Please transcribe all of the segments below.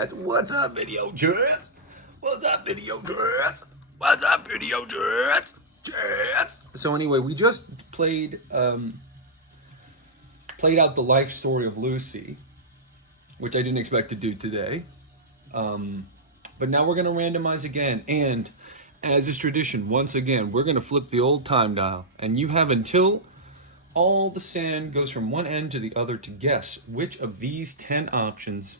What's up, video chat? What's up, video chat? What's up, video chat? So anyway, we just played out the life story of Lucy, which I didn't expect to do today. But now we're gonna randomize again, and as is tradition, once again, we're gonna flip the old time dial, and you have until all the sand goes from one end to the other to guess which of these 10 options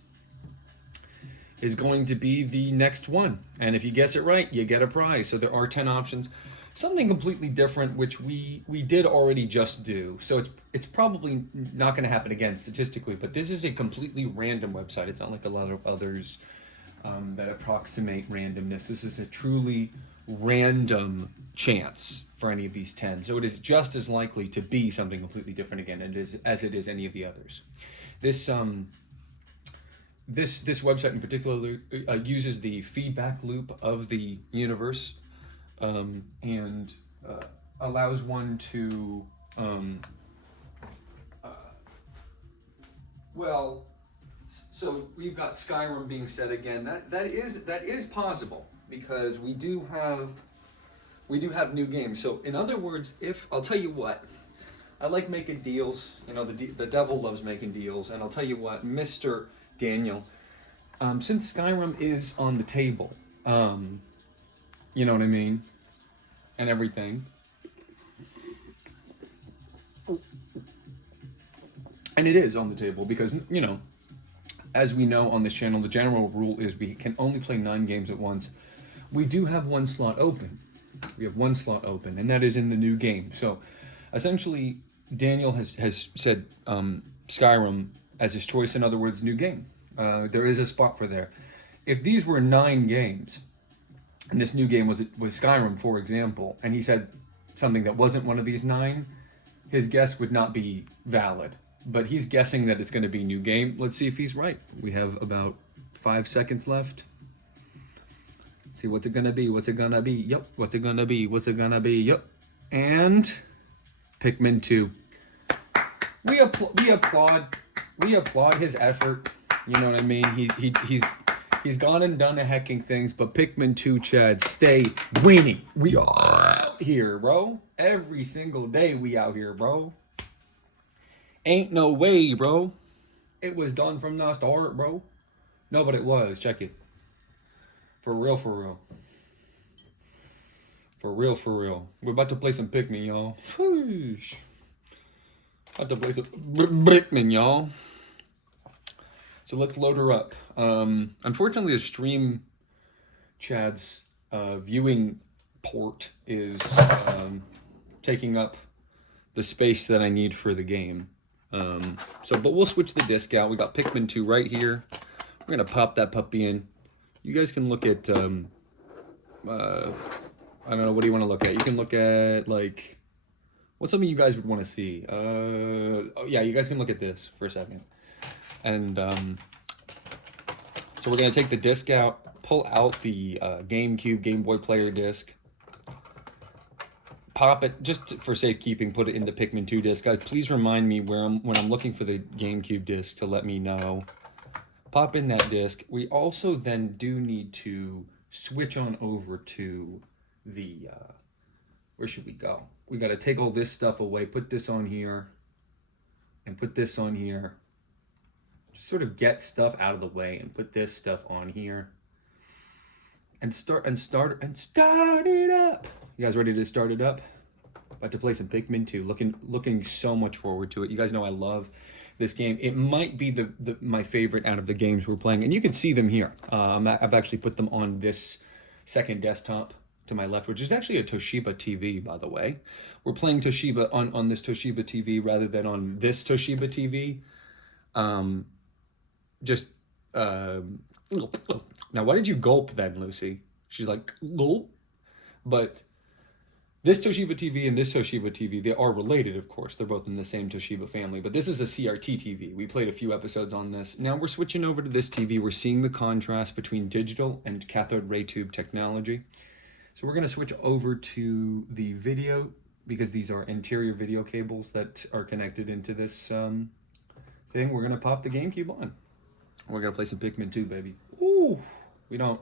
is going to be the next one. And if you guess it right, you get a prize. So there are 10 options. Something completely different, which we did already just do. So it's probably not going to happen again statistically, but this is a completely random website. It's not like a lot of others that approximate randomness. This is a truly random chance for any of these 10. So it is just as likely to be something completely different again as it is any of the others. This website in particular uses the feedback loop of the universe and allows one to, so we've got Skyrim being said again. That is possible because we do have new games. So in other words, I'll tell you what, I like making deals. You know, the devil loves making deals, and I'll tell you what, Mr. Daniel, since Skyrim is on the table, you know what I mean, and everything, and it is on the table because, you know, as we know on this channel, the general rule is we can only play 9 games at once. We do have one slot open. We have one slot open, and that is in the new game. So essentially, Daniel has said Skyrim as his choice. In other words, new game. There is a spot for there. If these were 9 games, and this new game was Skyrim, for example, and he said something that wasn't one of these 9, his guess would not be valid. But he's guessing that it's going to be new game. Let's see if he's right. We have about 5 seconds left. Let's see, what's it going to be? What's it going to be? Yep. What's it going to be? What's it going to be? Yep. And Pikmin 2. We applaud his effort. You know what I mean? He's gone and done a hecking things, but Pikmin 2, Chad, stay winning. We are out here, bro. Every single day we out here, bro. Ain't no way, bro. It was done from the start, bro. No, but it was. Check it. For real, for real. For real, for real. We're about to play some Pikmin, y'all. Whoosh. About to play some Pikmin, y'all. So let's load her up. Unfortunately, the stream Chad's viewing port is taking up the space that I need for the game. But we'll switch the disc out. We got Pikmin 2 right here. We're gonna pop that puppy in. You guys can look at, I don't know, what do you want to look at? You can look at, like, what's something you guys would want to see? Oh yeah, you guys can look at this for a second. And so we're gonna take the disc out, pull out the GameCube, Game Boy player disc, pop it, just for safekeeping, put it in the Pikmin 2 disc. Guys, please remind me when I'm looking for the GameCube disc to let me know. Pop in that disc. We also then do need to switch on over to the, where should we go? We got to take all this stuff away, put this on here, and put this on here. Just sort of get stuff out of the way and put this stuff on here. And start it up. You guys ready to start it up? About to play some Pikmin 2. Looking so much forward to it. You guys know I love this game. It might be my favorite out of the games we're playing, and you can see them here. I've actually put them on this second desktop to my left, which is actually a Toshiba TV, by the way. We're playing Toshiba on this Toshiba TV rather than on this Toshiba TV. Now, why did you gulp then, Lucy? She's like, gulp. But this Toshiba TV and this Toshiba TV, they are related, of course. They're both in the same Toshiba family, but this is a CRT TV. We played a few episodes on this. Now we're switching over to this TV. We're seeing the contrast between digital and cathode ray tube technology. So we're going to switch over to the video because these are interior video cables that are connected into this thing. We're going to pop the GameCube on. We're gonna play some Pikmin 2, baby. Ooh, we don't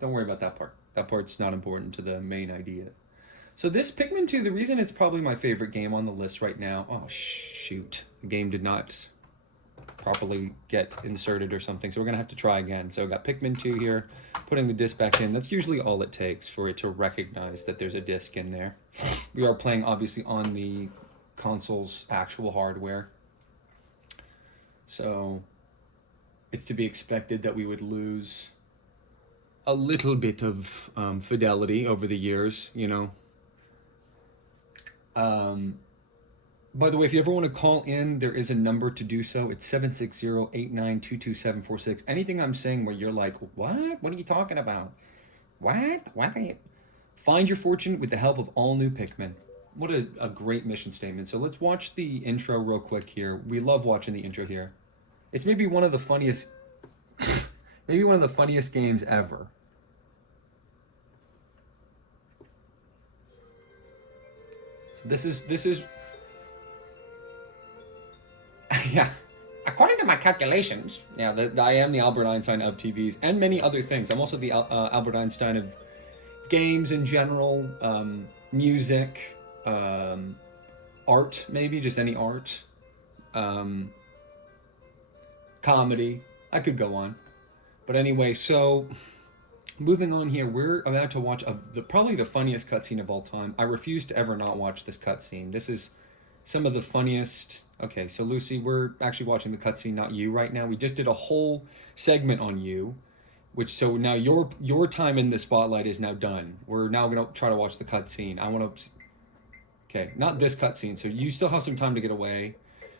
worry about that part. That part's not important to the main idea. So this Pikmin 2, the reason it's probably my favorite game on the list right now. Oh shoot, the game did not properly get inserted or something, so we're gonna have to try again. So I got Pikmin 2 here, putting the disc back in. That's usually all it takes for it to recognize that there's a disc in there. We are playing obviously on the console's actual hardware, so it's to be expected that we would lose a little bit of fidelity over the years, you know. By the way, if you ever want to call in, there is a number to do so. It's 760-8922746. Anything I'm saying where you're like, what? What are you talking about? What? What are you? Find your fortune with the help of all new Pikmin. What a great mission statement. So let's watch the intro real quick here. We love watching the intro here. It's maybe one of the funniest, maybe one of the funniest games ever. So this is yeah. According to my calculations, yeah, I am the Albert Einstein of TVs and many other things. I'm also the Albert Einstein of games in general, music, art, maybe just any art, comedy. I could go on, but anyway. So moving on here, we're about to watch probably the funniest cutscene of all time. I refuse to ever not watch this cutscene. This is some of the funniest. Okay, so Lucy, we're actually watching the cutscene, not you right now. We just did a whole segment on you, so now your time in the spotlight is now done. We're now going to try to watch the cutscene. I want to. Okay, not this cutscene. So you still have some time to get away.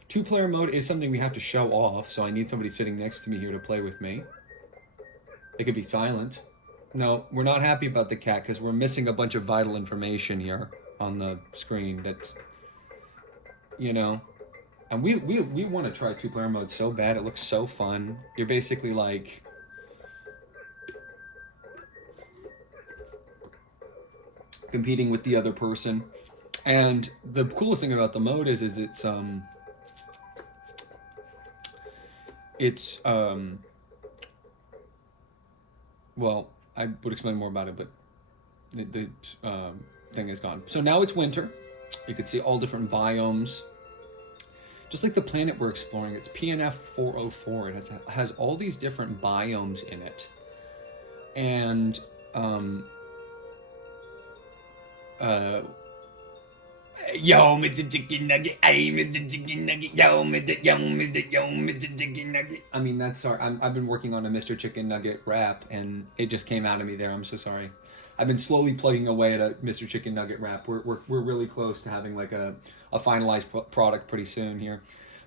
2-player mode is something we have to show off, so I need somebody sitting next to me here to play with me. It could be silent. No, we're not happy about the cat because we're missing a bunch of vital information here on the screen. That's, you know. And we want to try 2-player mode so bad. It looks so fun. You're basically like competing with the other person. And the coolest thing about the mode is well, I would explain more about it, but the thing is gone. So now it's winter. You can see all different biomes. Just like the planet we're exploring, it's PNF 404. It has all these different biomes in it. And yo, Mr. Chicken Nugget, hey, Mr. Chicken Nugget, yo, Mr. Chicken Nugget. I mean, that's sorry. I've been working on a Mr. Chicken Nugget rap, and it just came out of me there. I'm so sorry. I've been slowly plugging away at a Mr. Chicken Nugget rap. We're really close to having like a finalized product pretty soon here.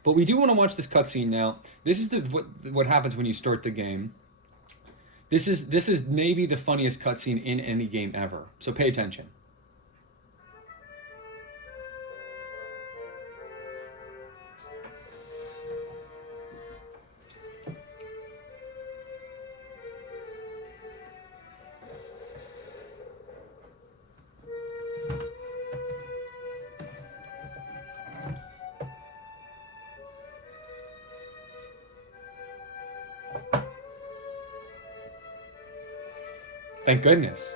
But we do want to watch this cutscene now. This is what happens when you start the game. This is maybe the funniest cutscene in any game ever. So pay attention. Thank goodness.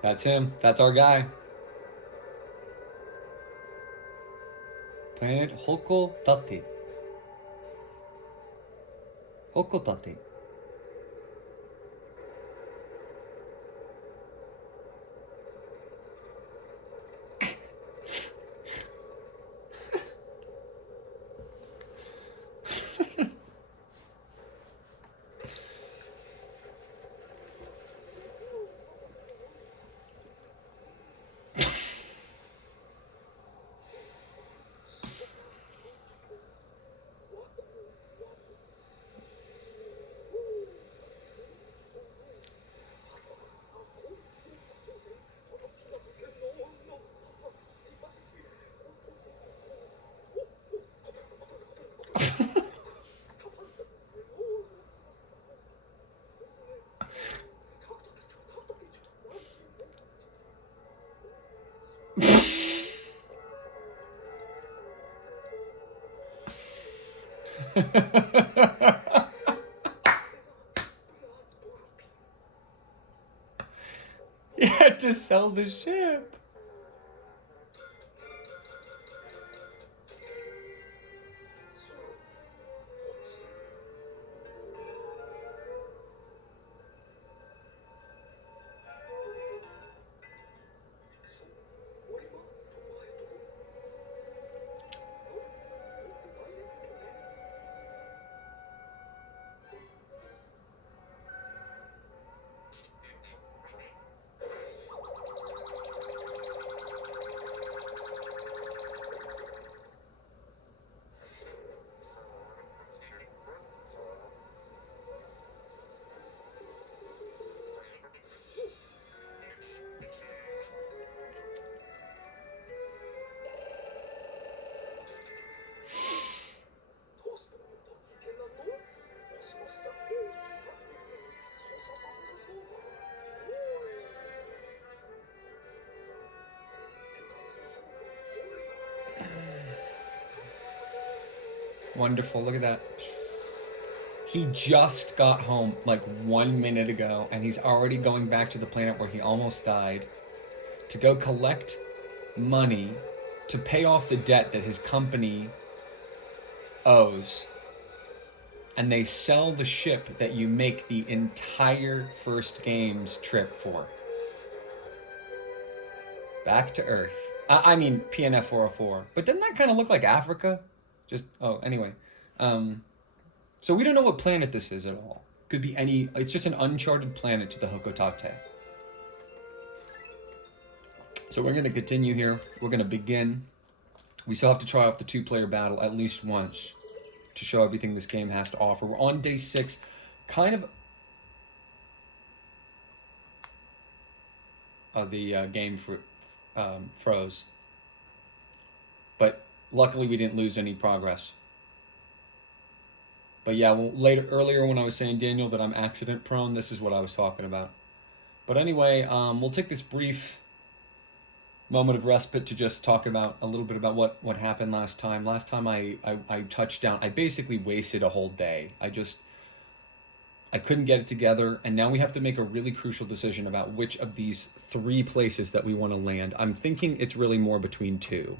That's him. That's our guy. Planet Hokotate. Hokotate. He had to sell the ship. Wonderful, look at that. He just got home like 1 minute ago, and he's already going back to the planet where he almost died to go collect money to pay off the debt that his company owes. And they sell the ship that you make the entire first game's trip for. Back to Earth. I mean, PNF 404. But doesn't that kind of look like Africa? Anyway. So we don't know what planet this is at all. Could be any, it's just an uncharted planet to the Hokotate. So we're going to continue here. We're going to begin. We still have to try off the 2-player battle at least once to show everything this game has to offer. We're on day 6, kind of the game froze. But luckily we didn't lose any progress. But yeah, earlier when I was saying, Daniel, that I'm accident prone, this is what I was talking about. But anyway, we'll take this brief moment of respite to just talk about a little bit about what happened last time. Last time I touched down, I basically wasted a whole day. I couldn't get it together, and now we have to make a really crucial decision about which of these 3 places that we want to land. I'm thinking it's really more between 2.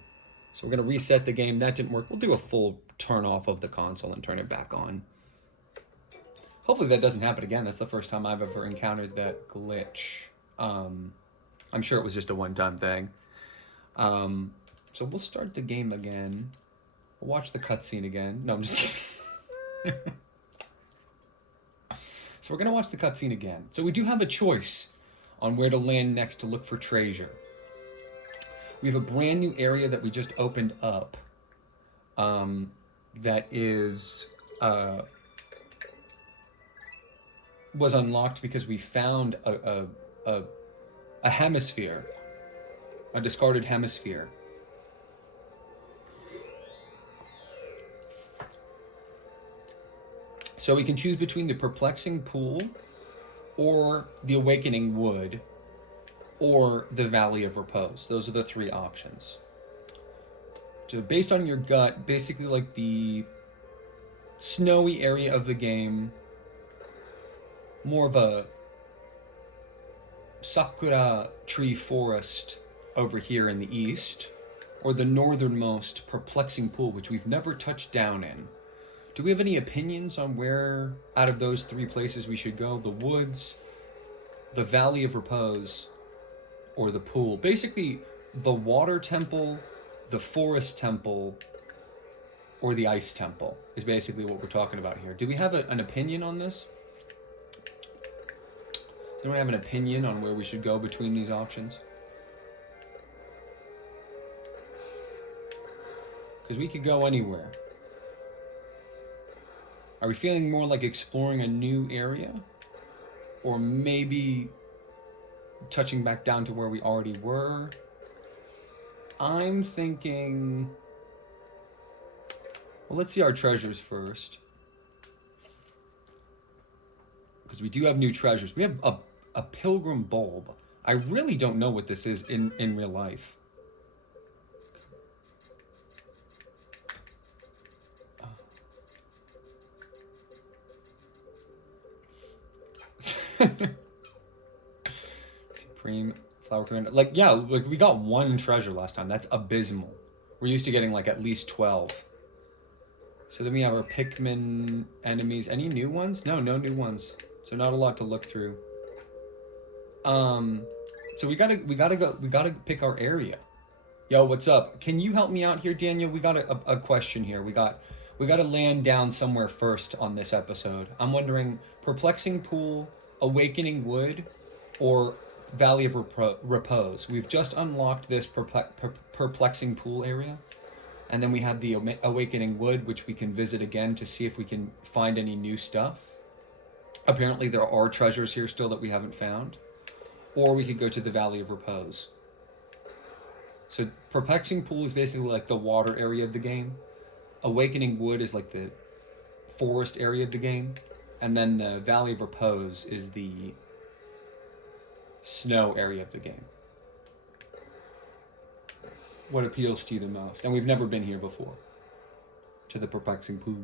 So we're going to reset the game. That didn't work. We'll do a full turn off of the console and turn it back on. Hopefully that doesn't happen again. That's the first time I've ever encountered that glitch. I'm sure it was just a one-time thing. So we'll start the game again. We'll watch the cutscene again. No, I'm just kidding. So we're going to watch the cutscene again. So we do have a choice on where to land next to look for treasure. We have a brand new area that we just opened up that was unlocked because we found a hemisphere, a discarded hemisphere. So we can choose between the perplexing pool or the awakening wood or the Valley of Repose. Those are the 3 options. So based on your gut, basically like the snowy area of the game, more of a sakura tree forest over here in the east, or the northernmost perplexing pool, which we've never touched down in. Do we have any opinions on where out of those 3 places we should go? The woods, the Valley of Repose, or the pool? Basically, the water temple, the forest temple, or the ice temple is basically what we're talking about here. Do we have an opinion on this? Do we have an opinion on where we should go between these options? Because we could go anywhere. Are we feeling more like exploring a new area? Or maybe touching back down to where we already were? I'm thinking... Well, let's see our treasures first. Because we do have new treasures. We have a pilgrim bulb. I really don't know what this is in real life. Supreme flower commander. Like, yeah, like we got 1 treasure last time. That's abysmal. We're used to getting like at least 12. So then we have our Pikmin enemies. Any new ones? No, no new ones. So not a lot to look through. So we gotta pick our area. Yo, what's up? Can you help me out here, Daniel? We got a question here. We got to land down somewhere first on this episode. I'm wondering, Perplexing Pool, Awakening Wood, or Valley of Repose. We've just unlocked this Perplexing Pool area. And then we have the Awakening Wood, which we can visit again to see if we can find any new stuff. Apparently there are treasures here still that we haven't found. Or we could go to the Valley of Repose. So Perplexing Pool is basically like the water area of the game. Awakening Wood is like the forest area of the game. And then the Valley of Repose is the snow area of the game. What appeals to you the most? And we've never been here before. To the Perplexing Pool.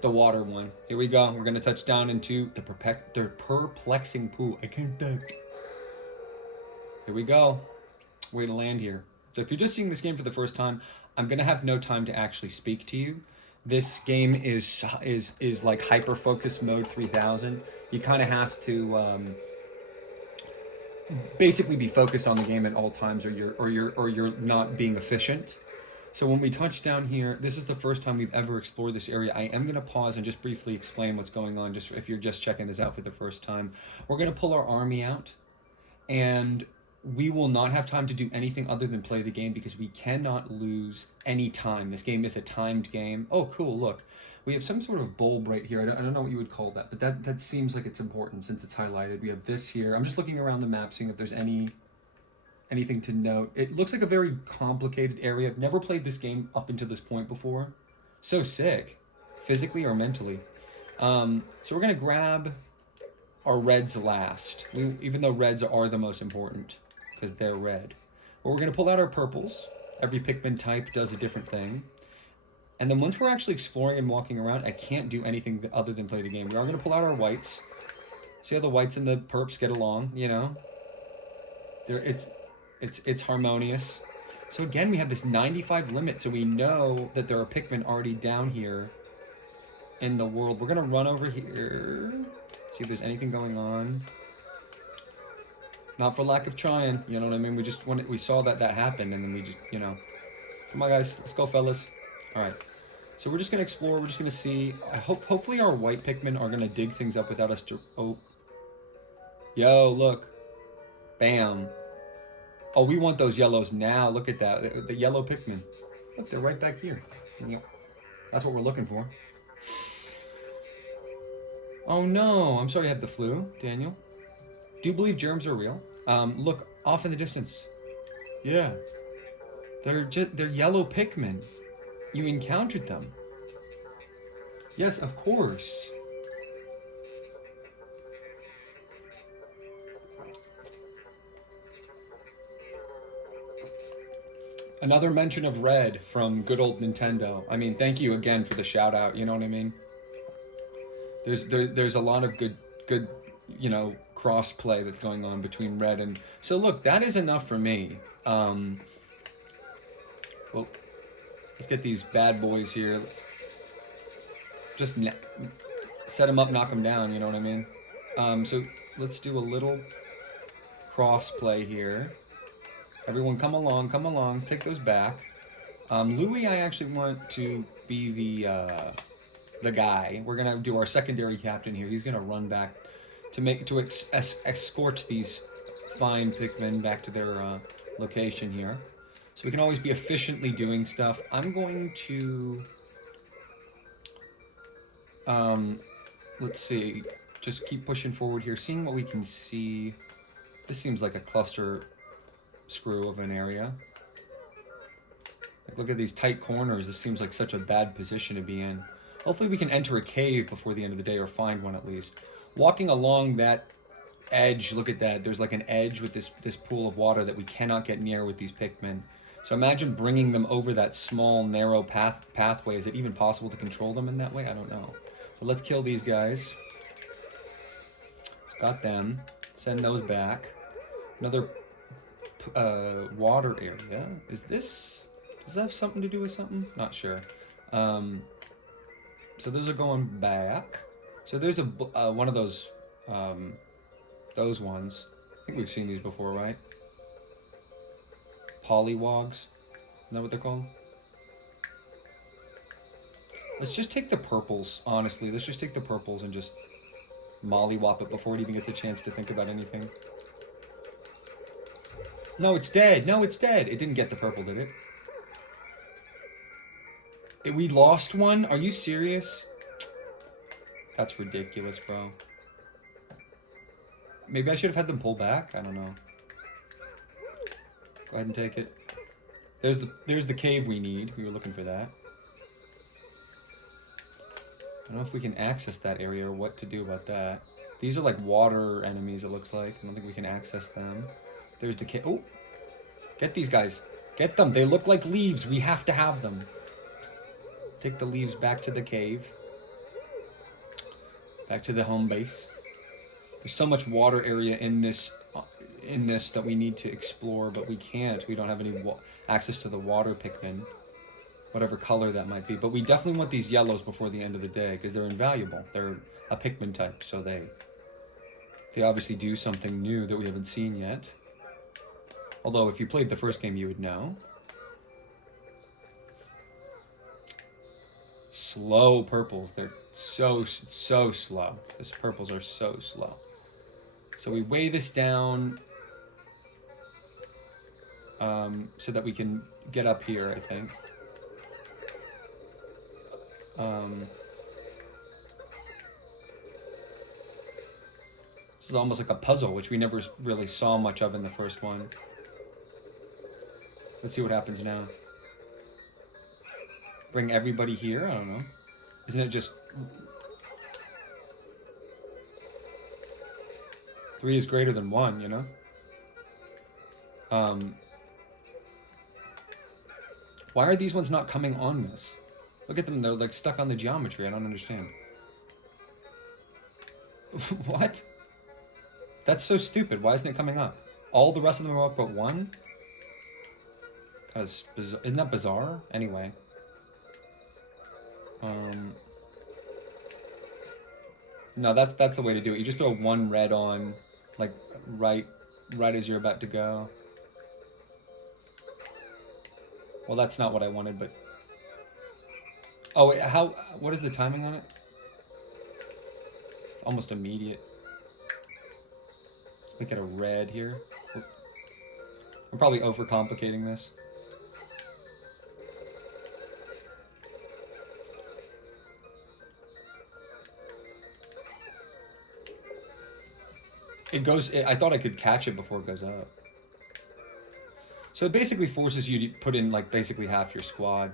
The water one. Here we go. We're going to touch down into the Perplexing Pool. I can't think. Here we go. Way to land here. So if you're just seeing this game for the first time, I'm going to have no time to actually speak to you. This game is like hyper-focus mode 3000. You kind of have to... basically be focused on the game at all times, or you're not being efficient. So when we touch down here, this is the first time we've ever explored this area. I am going to pause and just briefly explain what's going on, just if you're just checking this out for the first time. We're going to pull our army out, and we will not have time to do anything other than play the game because we cannot lose any time. This game is a timed game. Oh, cool, look. We have some sort of bulb right here. I don't know what you would call that, but that seems like it's important since it's highlighted. We have this here. I'm just looking around the map, seeing if there's anything to note. It looks like a very complicated area. I've never played this game up until this point before. So sick, physically or mentally. So we're gonna grab our reds last, even though reds are the most important because they're red. But we're gonna pull out our purples. Every Pikmin type does a different thing. And then once we're actually exploring and walking around, I can't do anything other than play the game. We are going to pull out our whites. See how the whites and the perps get along, you know? It's harmonious. So again, we have this 95 limit, so we know that there are Pikmin already down here in the world. We're going to run over here, see if there's anything going on. Not for lack of trying, you know what I mean? We saw that happened, and then we just, you know. Come on, guys. Let's go, fellas. All right, so we're just gonna explore. We're just gonna see. Hopefully our white Pikmin are gonna dig things up without us to. Oh, yo, look, bam. Oh, we want those yellows now. Look at that, the yellow Pikmin. Look, they're right back here. That's what we're looking for. Oh no, I'm sorry you have the flu, Daniel. Do you believe germs are real? Look off in the distance. Yeah, they're yellow Pikmin. You encountered them. Yes, of course. Another mention of red from good old Nintendo. I mean, thank you again for the shout out, you know what I mean? There's a lot of good, you know, cross play that's going on between red and... So look, that is enough for me. Well, let's get these bad boys here. Let's just set them up, knock them down, you know what I mean? So let's do a little cross play here. Everyone come along, take those back. Louis, I actually want to be the guy. We're gonna do our secondary captain here. He's gonna run back to escort these fine Pikmin back to their location here. So we can always be efficiently doing stuff. I'm going to, let's see, just keep pushing forward here, seeing what we can see. This seems like a cluster screw of an area. Like, look at these tight corners. This seems like such a bad position to be in. Hopefully we can enter a cave before the end of the day, or find one at least. Walking along that edge, look at that. There's like an edge with this pool of water that we cannot get near with these Pikmin. So imagine bringing them over that small, narrow pathway. Is it even possible to control them in that way? I don't know. But let's kill these guys. Got them. Send those back. Another water area. Is this... Does that have something to do with something? Not sure. So those are going back. So there's a one of those ones. I think we've seen these before, right? Polywogs. Isn't that what they're called? Let's just take the purples, honestly. Let's just take the purples and just mollywop it before it even gets a chance to think about anything. No, it's dead. No, it's dead. It didn't get the purple, did it? We lost one? Are you serious? That's ridiculous, bro. Maybe I should have had them pull back? I don't know. Go ahead and take it. There's the cave we need. We were looking for that. I don't know if we can access that area or what to do about that. These are like water enemies, it looks like. I don't think we can access them. There's the cave. Oh! Get these guys. Get them. They look like leaves. We have to have them. Take the leaves back to the cave. Back to the home base. There's so much water area in this that we need to explore, but we can't. We don't have any access to the water Pikmin. Whatever color that might be. But we definitely want these yellows before the end of the day, because they're invaluable. They're a Pikmin type, so they obviously do something new that we haven't seen yet. Although, if you played the first game, you would know. Slow purples. They're so slow. These purples are so slow. So we weigh this down so that we can get up here, I think. This is almost like a puzzle, which we never really saw much of in the first one. Let's see what happens now. Bring everybody here? I don't know. Isn't it just... 3 is greater than 1, you know? Why are these ones not coming on this? Look at them, they're like stuck on the geometry. I don't understand. What? That's so stupid. Why isn't it coming up? All the rest of them are up but 1? Isn't that bizarre? Anyway. No, that's the way to do it. You just throw 1 red on, like, right as you're about to go. Well, that's not what I wanted, but... Oh, wait, what is the timing on it? It's almost immediate. Let's make it a red here. I'm probably overcomplicating this. I thought I could catch it before it goes up. So it basically forces you to put in, like, basically half your squad.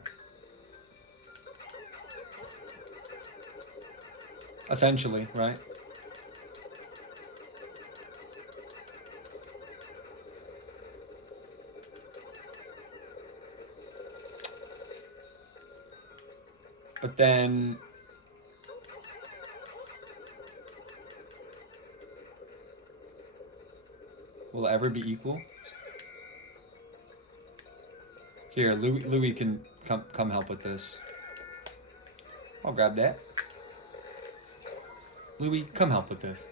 Essentially, right? But then... Will it ever be equal? Here, Louis can come help with this. I'll grab that. Louis, come help with this.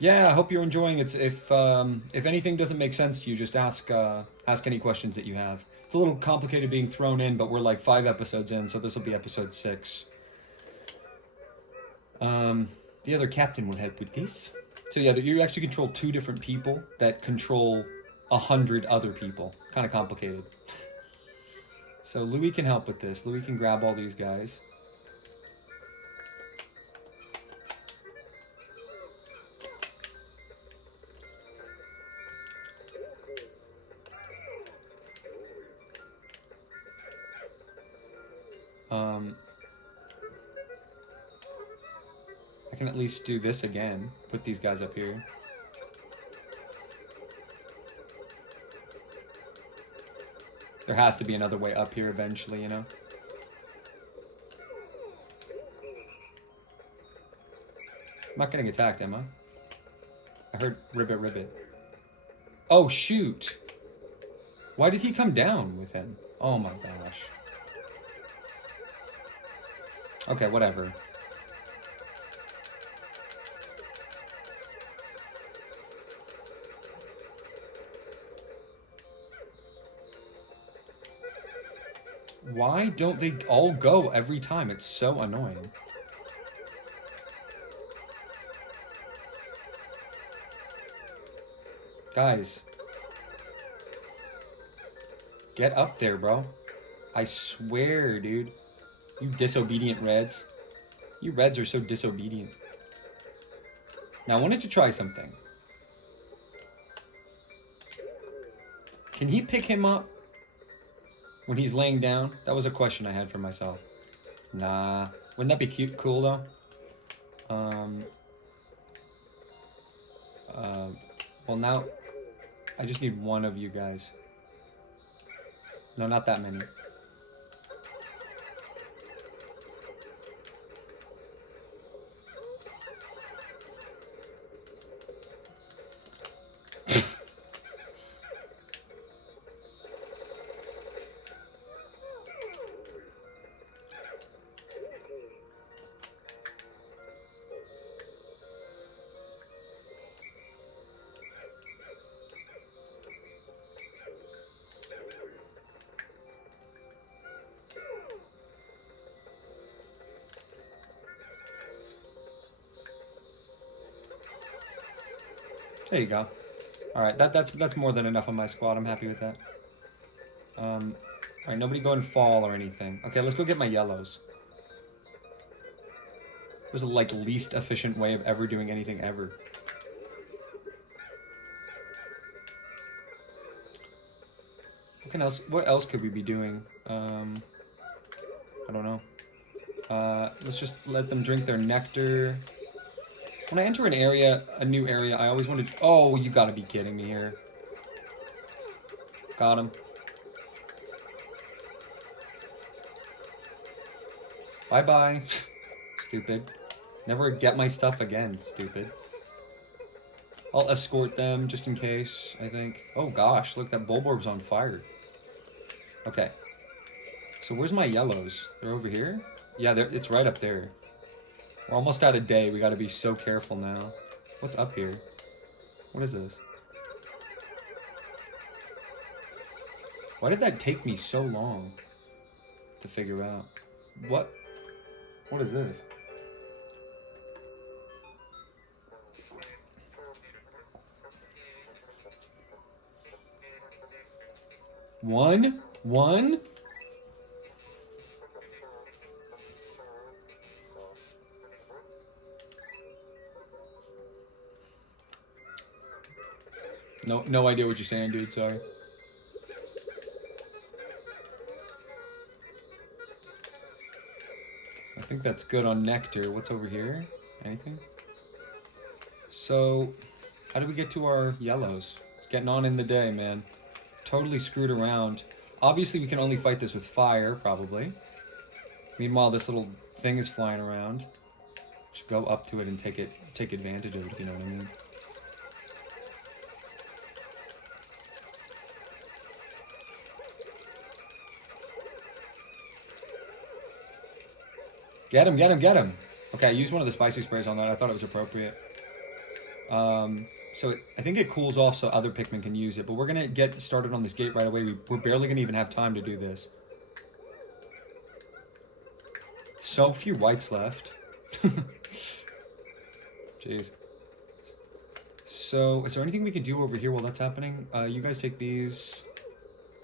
Yeah, I hope you're enjoying it. If anything doesn't make sense to you, just ask any questions that you have. It's a little complicated being thrown in, but we're like 5 episodes in, so this will be episode 6. The other captain will help with this. So yeah, you actually control 2 different people that control 100 other people. Kind of complicated. So Louis can help with this. Louis can grab all these guys. I can at least do this again. Put these guys up here. There has to be another way up here eventually, you know? not getting attacked, am I? I heard ribbit ribbit. Oh, shoot. Why did he come down with him? Oh my gosh. Okay, whatever. Why don't they all go every time? It's so annoying. Guys. Get up there, bro. I swear, dude. You disobedient Reds. You Reds are so disobedient. Now, I wanted to try something. Can he pick him up when he's laying down? That was a question I had for myself. Nah. Wouldn't that be cute, cool, though? Well, now I just need one of you guys. No, not that many. There you go. All right, that's more than enough on my squad. I'm happy with that. All right, nobody go and fall or anything. Okay, let's go get my yellows. There's a like least efficient way of ever doing anything ever. What else could we be doing? I don't know. Let's just let them drink their nectar. When I enter an area, a new area, I always want to... Oh, you gotta be kidding me here. Got him. Bye-bye. Stupid. Never get my stuff again, stupid. I'll escort them just in case, I think. Oh gosh, look, that Bulborb's on fire. Okay. So where's my yellows? They're over here? Yeah, it's right up there. We're almost out of day. We gotta be so careful now. What's up here? What is this? Why did that take me so long to figure out? What is this? One? No idea what you're saying, dude. Sorry. I think that's good on nectar. What's over here? Anything? So, how do we get to our yellows? It's getting on in the day, man. Totally screwed around. Obviously, we can only fight this with fire, probably. Meanwhile, this little thing is flying around. Should go up to it and take advantage of it, if you know what I mean. Get him, get him, get him. Okay, I used one of the spicy sprays on that. I thought it was appropriate. So I think it cools off so other Pikmin can use it. But we're going to get started on this gate right away. We're barely going to even have time to do this. So few whites left. Jeez. So, is there anything we can do over here while that's happening? You guys take these.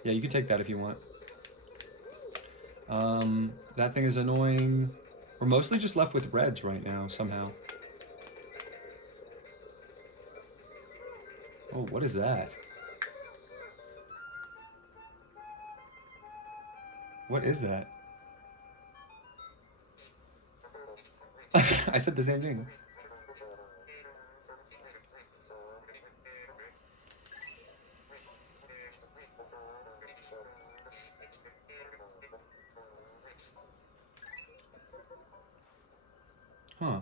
Yeah, you can take that if you want. That thing is annoying. We're mostly just left with reds right now, somehow. Oh, what is that? What is that? I said the same thing. Huh.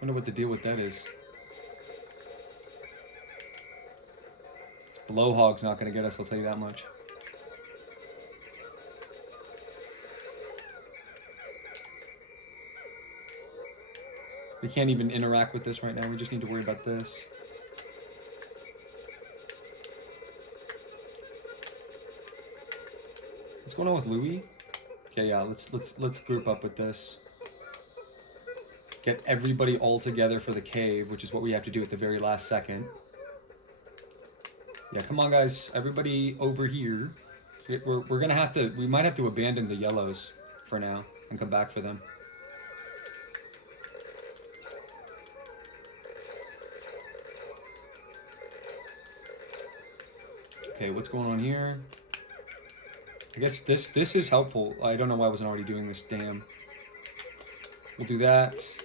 Wonder what the deal with that is. This blowhog's not gonna get us, I'll tell you that much. We can't even interact with this right now. We just need to worry about this. What's going on with Louis? Okay, yeah, let's group up with this. Get everybody all together for the cave, which is what we have to do at the very last second. Yeah, come on, guys. Everybody over here. We're gonna have to. We might have to abandon the yellows for now and come back for them. Okay, what's going on here? I guess this is helpful. I don't know why I wasn't already doing this. Damn. We'll do that. What's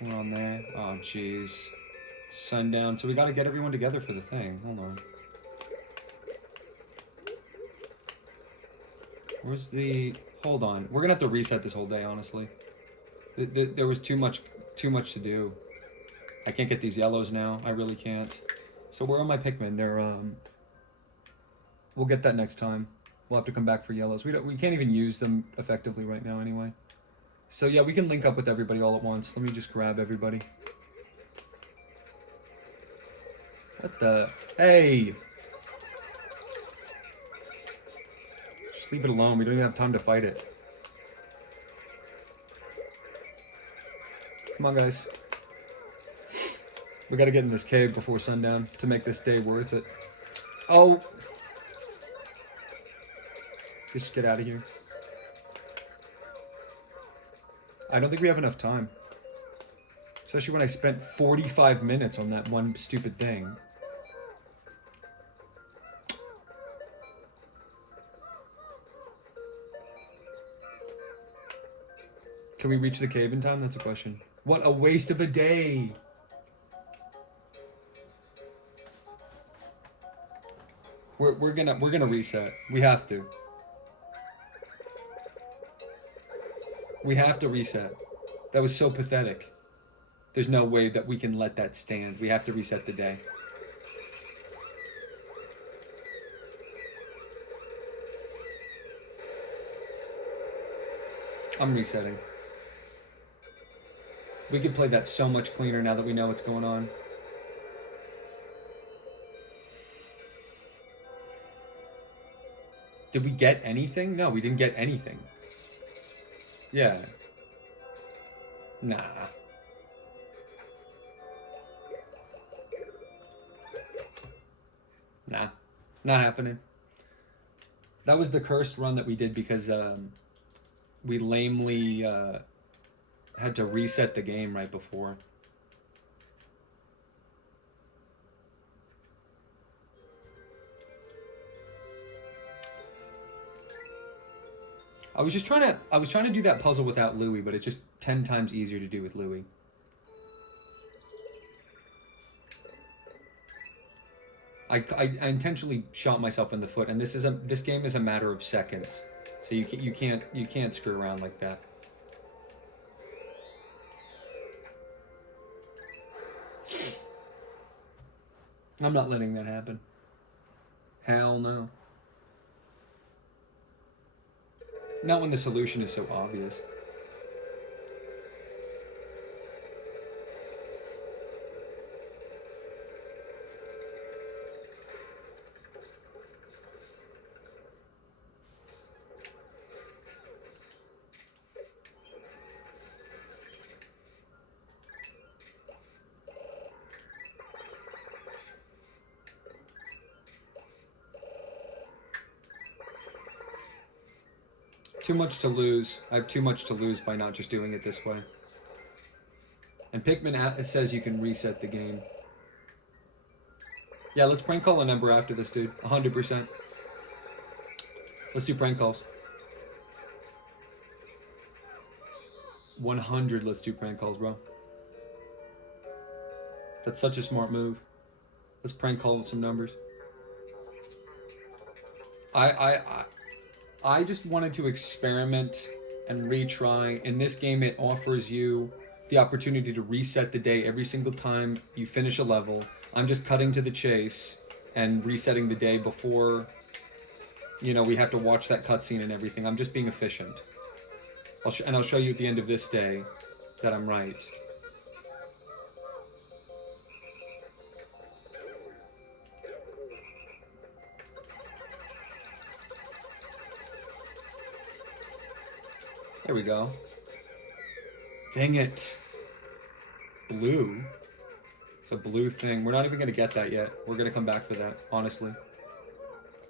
going on there? Oh, jeez. Sundown. So we got to get everyone together for the thing. Hold on. Where's the... Hold on. We're going to have to reset this whole day, honestly. There was too much to do. I can't get these yellows now. I really can't. So where are my Pikmin? They're, We'll get that next time. We'll have to come back for yellows. We can't even use them effectively right now anyway. So yeah, we can link up with everybody all at once. Let me just grab everybody. What the... Hey! Just leave it alone. We don't even have time to fight it. Come on, guys. We gotta get in this cave before sundown to make this day worth it. Oh! Just get out of here. I don't think we have enough time. Especially when I spent 45 minutes on that one stupid thing. Can we reach the cave in time? That's a question. What a waste of a day! We're gonna reset. We have to. We have to reset. That was so pathetic. There's no way that we can let that stand. We have to reset the day. I'm resetting. We could play that so much cleaner now that we know what's going on. Did we get anything? No, we didn't get anything. Yeah. Nah. Nah. Not happening. That was the cursed run that we did because we lamely had to reset the game right before. I was trying to do that puzzle without Louis, but it's just 10 times easier to do with Louis. I intentionally shot myself in the foot, and this game is a matter of seconds, so you can't screw around like that. I'm not letting that happen. Hell no. Not when the solution is so obvious. Too much to lose. I have too much to lose by not just doing it this way. And Pikmin says you can reset the game. Yeah, let's prank call a number after this, dude. 100%. Let's do prank calls. 100, let's do prank calls, bro. That's such a smart move. Let's prank call with some numbers. I just wanted to experiment and retry. In this game, it offers you the opportunity to reset the day every single time you finish a level. I'm just cutting to the chase and resetting the day before, you know, we have to watch that cutscene and everything. I'm just being efficient. I'll show you at the end of this day that I'm right. There we go. Dang it. Blue. It's a blue thing. We're not even going to get that yet. We're going to come back for that, honestly.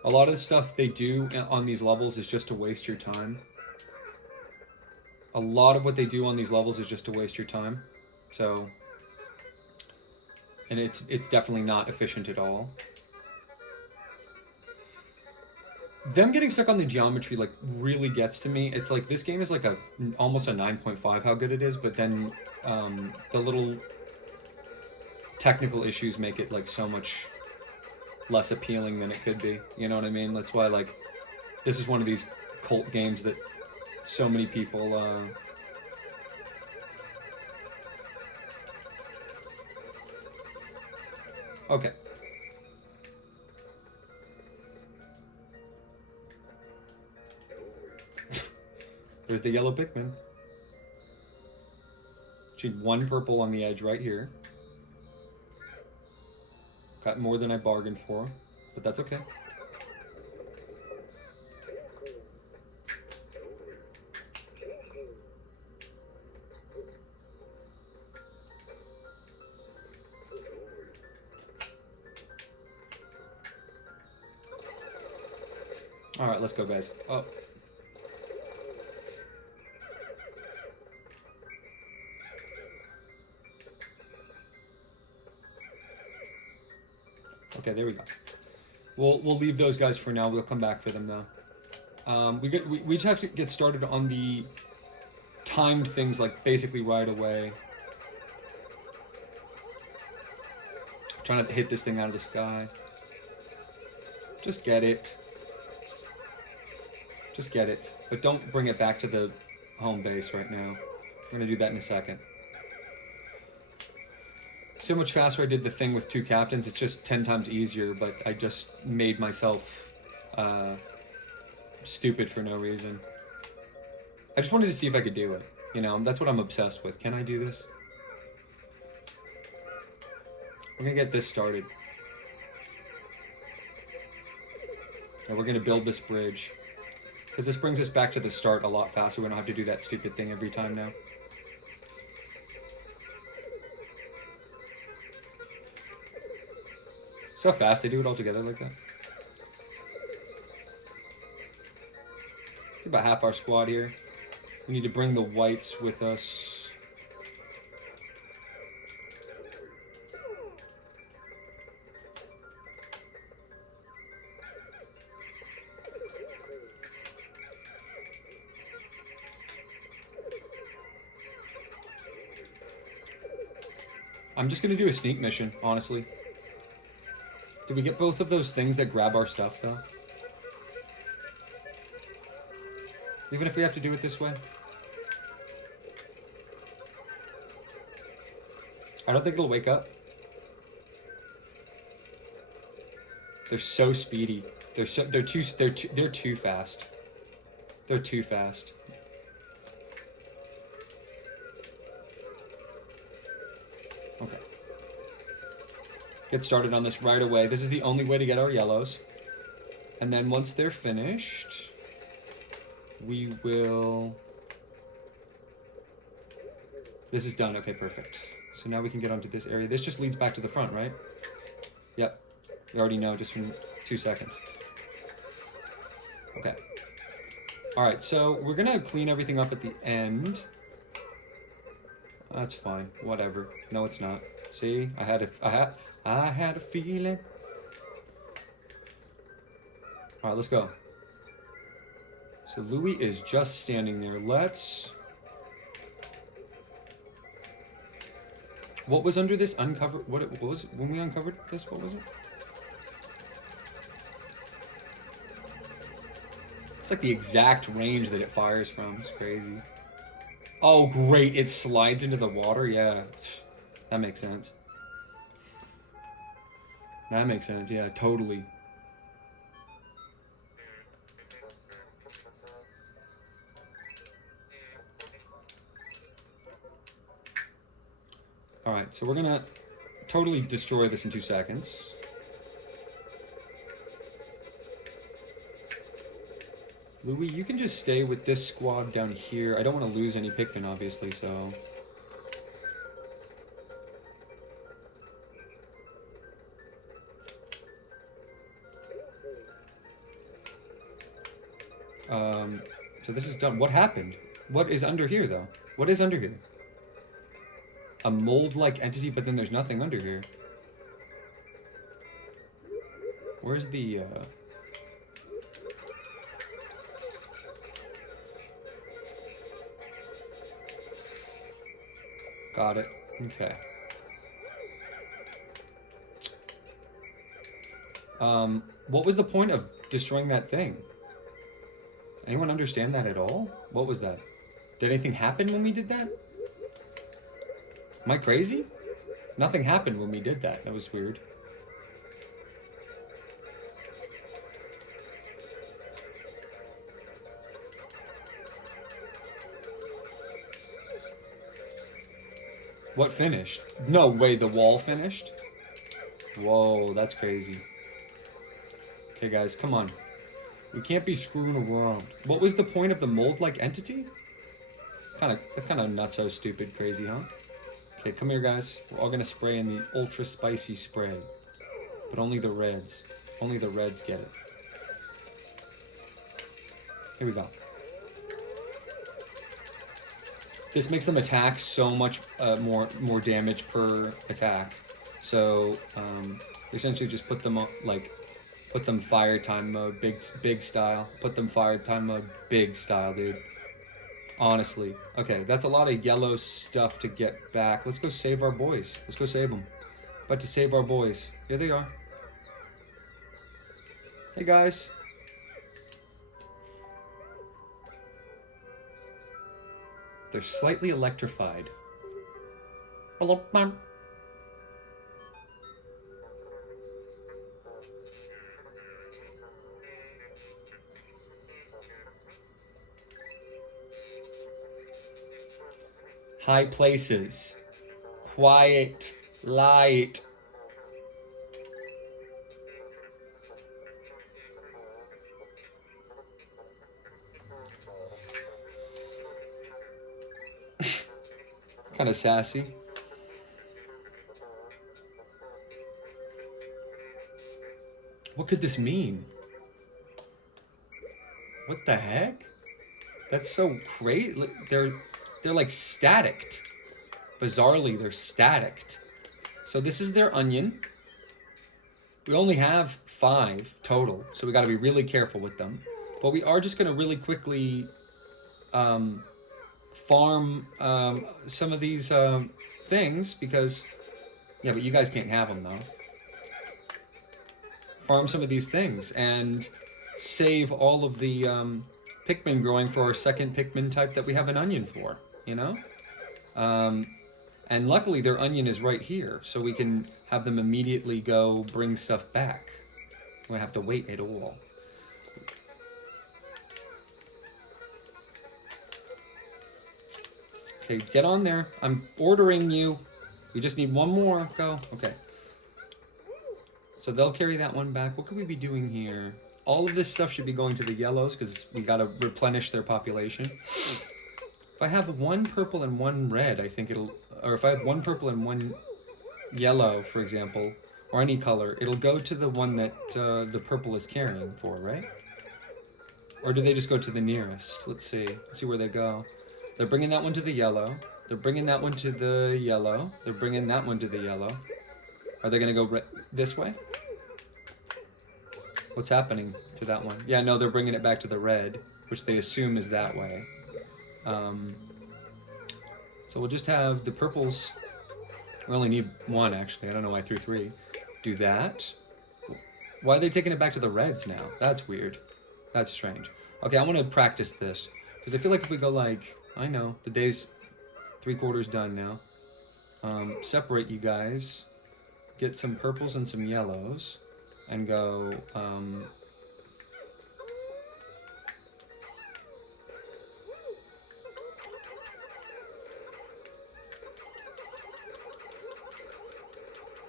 A lot of the stuff they do on these levels is just to waste your time. A lot of what they do on these levels is just to waste your time. So, and it's definitely not efficient at all. Them getting stuck on the geometry like really gets to me. It's like this game is like almost a 9.5 how good it is, but then the little technical issues make it like so much less appealing than it could be. You know what I mean? That's why like this is one of these cult games that so many people okay. There's the yellow Pikmin. She had one purple on the edge right here. Got more than I bargained for, but that's okay. All right, let's go, guys. Oh. Okay, there we go. We'll leave those guys for now. We'll come back for them though. We just have to get started on the timed things like basically right away. Trying to hit this thing out of the sky. Just get it. Just get it. But don't bring it back to the home base right now. We're gonna do that in a second. See how much faster I did the thing with 2 captains? It's just 10 times easier, but I just made myself stupid for no reason. I just wanted to see if I could do it. You know, that's what I'm obsessed with. Can I do this? We're gonna get this started. And we're gonna build this bridge. Because this brings us back to the start a lot faster. We don't have to do that stupid thing every time now. So fast they do it all together like that. About half our squad here. We need to bring the whites with us. I'm just gonna do a sneak mission, honestly. Did we get both of those things that grab our stuff, though? Even if we have to do it this way? I don't think they'll wake up. They're so speedy. They're too fast. They're too fast. Okay. Get started on this right away. This is the only way to get our yellows. And then once they're finished, we will... This is done. Okay, perfect. So now we can get onto this area. This just leads back to the front, right? Yep. You already know just from 2 seconds. Okay. All right, so we're gonna clean everything up at the end. That's fine. Whatever. No, it's not. See, I had a feeling. All right, let's go. So Louis is just standing there. Let's... What was under this uncovered? What was it when we uncovered this? What was it? like the exact range that it fires from. It's crazy. Oh, great. It slides into the water? Yeah. That makes sense. That makes sense. Yeah, totally. Alright, so we're gonna totally destroy this in 2 seconds. Louis, you can just stay with this squad down here. I don't want to lose any Pikmin, obviously, so... So this is done. What happened? What is under here, though? What is under here? A mold-like entity, but then there's nothing under here. Where's the, Got it. Okay. What was the point of destroying that thing? Anyone understand that at all? What was that? Did anything happen when we did that? Am I crazy? Nothing happened when we did that. That was weird. What finished? No way, the wall finished? Whoa, that's crazy. Okay, guys, come on. We can't be screwing around. What was the point of the mold-like entity? It's kind of not so stupid, crazy, huh? Okay, come here, guys. We're all gonna spray in the ultra spicy spray, but only the reds. Only the reds get it. Here we go. This makes them attack so much more damage per attack. So essentially, just put them put them fire time mode, big style. Put them fire time mode, big style, dude. Honestly. Okay, that's a lot of yellow stuff to get back. Let's go save our boys. Let's go save them. About to save our boys. Here they are. Hey, guys. They're slightly electrified. High places. Quiet. Light. Kind of sassy. What could this mean? What the heck? That's so crazy. They're like staticked. Bizarrely, they're staticked. So this is their onion. We only have 5 total, so we got to be really careful with them. But we are just going to really quickly farm some of these things because... Yeah, but you guys can't have them, though. Farm some of these things and save all of the Pikmin growing for our second Pikmin type that we have an onion for, you know? And luckily their onion is right here, so we can have them immediately go bring stuff back. We don't have to wait at all. Okay, get on there. I'm ordering you. We just need one more. Go. Okay. So they'll carry that one back. What could we be doing here? All of this stuff should be going to the yellows because we got to replenish their population. If I have 1 purple and 1 red, I think it'll... Or if I have 1 purple and 1 yellow, for example, or any color, it'll go to the one that the purple is carrying for, right? Or do they just go to the nearest? Let's see. Let's see where they go. They're bringing that one to the yellow. They're bringing that one to the yellow. They're bringing that one to the yellow. Are they going to go this way? What's happening to that one? Yeah, no, they're bringing it back to the red, which they assume is that way. So we'll just have the purples. We only need 1, actually. I don't know why I threw 3. Do that. Why are they taking it back to the reds now? That's weird. That's strange. Okay, I want to practice this. Because I feel like if we go like... I know, the day's 3/4 done now. Separate you guys. Get some purples and some yellows. And go...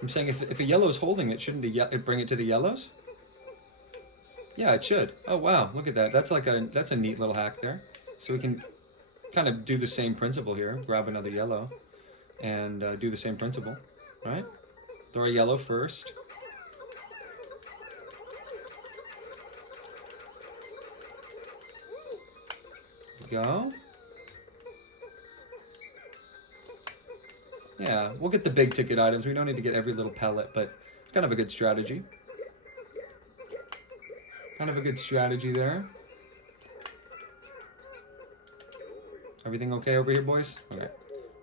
I'm saying if a yellow is holding it, shouldn't it bring it to the yellows? Yeah, it should. Oh wow, look at that. That's a neat little hack there. So we can kind of do the same principle here. Grab another yellow and do the same principle, right? Throw a yellow first. Go. Yeah, we'll get the big ticket items. We don't need to get every little pellet, but it's kind of a good strategy. Kind of a good strategy there. Everything okay over here, boys? Okay,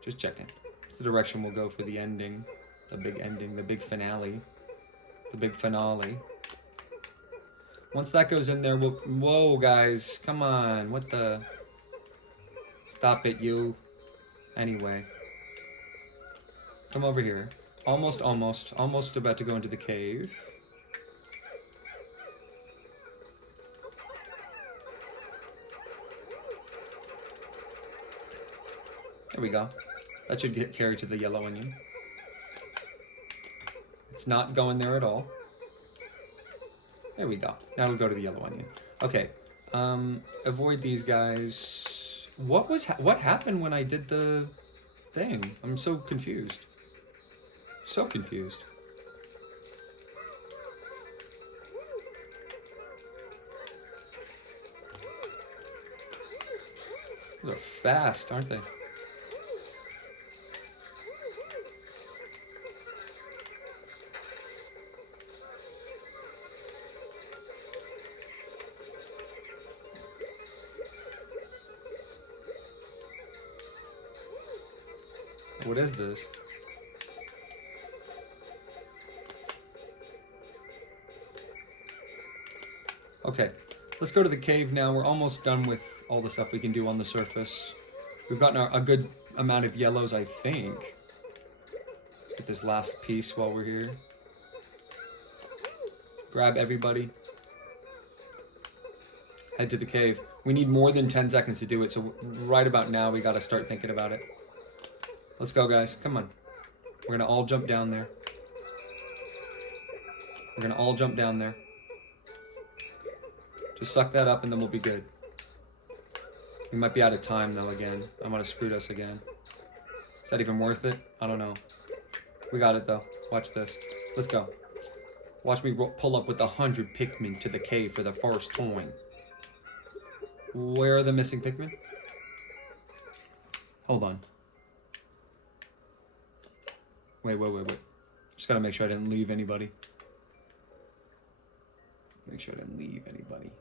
just checking. It's the direction we'll go for the ending. The big ending, the big finale. The big finale. Once that goes in there, we'll... Whoa, guys, come on. What the... Stop it, you. Anyway. Come over here. Almost about to go into the cave. There we go. That should get carried to the yellow onion. It's not going there at all. There we go. Now we'll go to the yellow onion. Okay. Avoid these guys. What happened when I did the thing? I'm so confused. So confused. They're fast, aren't they? What is this? Okay, let's go to the cave now. We're almost done with all the stuff we can do on the surface. We've gotten a good amount of yellows, I think. Let's get this last piece while we're here. Grab everybody. Head to the cave. We need more than 10 seconds to do it, so right about now we gotta start thinking about it. Let's go, guys. Come on. We're gonna all jump down there. We're gonna all jump down there. Just suck that up and then we'll be good. We might be out of time though again. I might have screwed us again. Is that even worth it? I don't know. We got it though. Watch this. Let's go. Watch me pull up with 100 Pikmin to the cave for the first time. Where are the missing Pikmin? Hold on. Wait. Just gotta make sure I didn't leave anybody. Make sure I didn't leave anybody.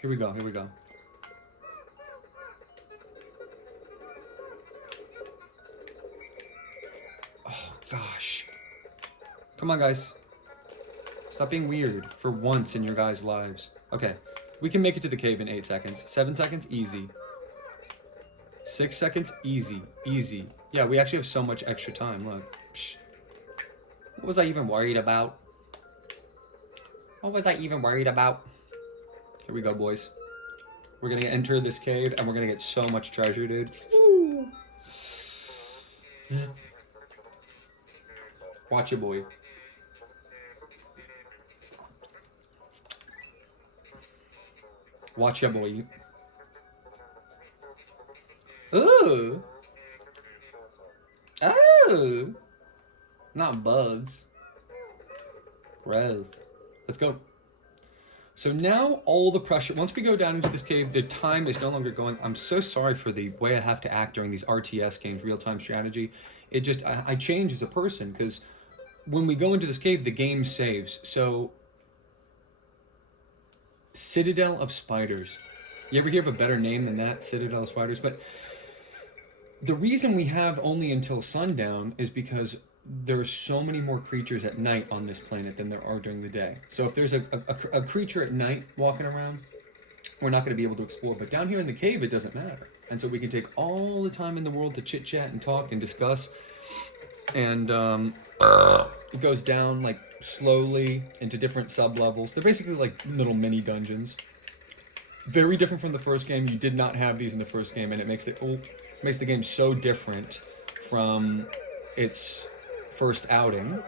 Here we go. Oh, gosh. Come on, guys. Stop being weird for once in your guys' lives. Okay, we can make it to the cave in 8 seconds. 7 seconds, easy. 6 seconds, easy. Yeah, we actually have so much extra time, look. Psh. What was I even worried about? Here we go, boys. We're gonna enter this cave and we're gonna get so much treasure, dude. Woo. Watch it, boy. Watch it, boy. Ooh. Oh. Not bugs. Gross. Let's go. So now all the pressure, once we go down into this cave, the time is no longer going. I'm so sorry for the way I have to act during these RTS games, real-time strategy. It just, I change as a person because when we go into this cave, the game saves. So, Citadel of Spiders. You ever hear of a better name than that? Citadel of Spiders? But the reason we have only until sundown is because there are so many more creatures at night on this planet than there are during the day. So if there's a creature at night walking around, we're not going to be able to explore. But down here in the cave, it doesn't matter. And so we can take all the time in the world to chit-chat and talk and discuss. And it goes down like slowly into different sub-levels. They're basically like little mini dungeons. Very different from the first game. You did not have these in the first game, and it makes the game so different from its first outing.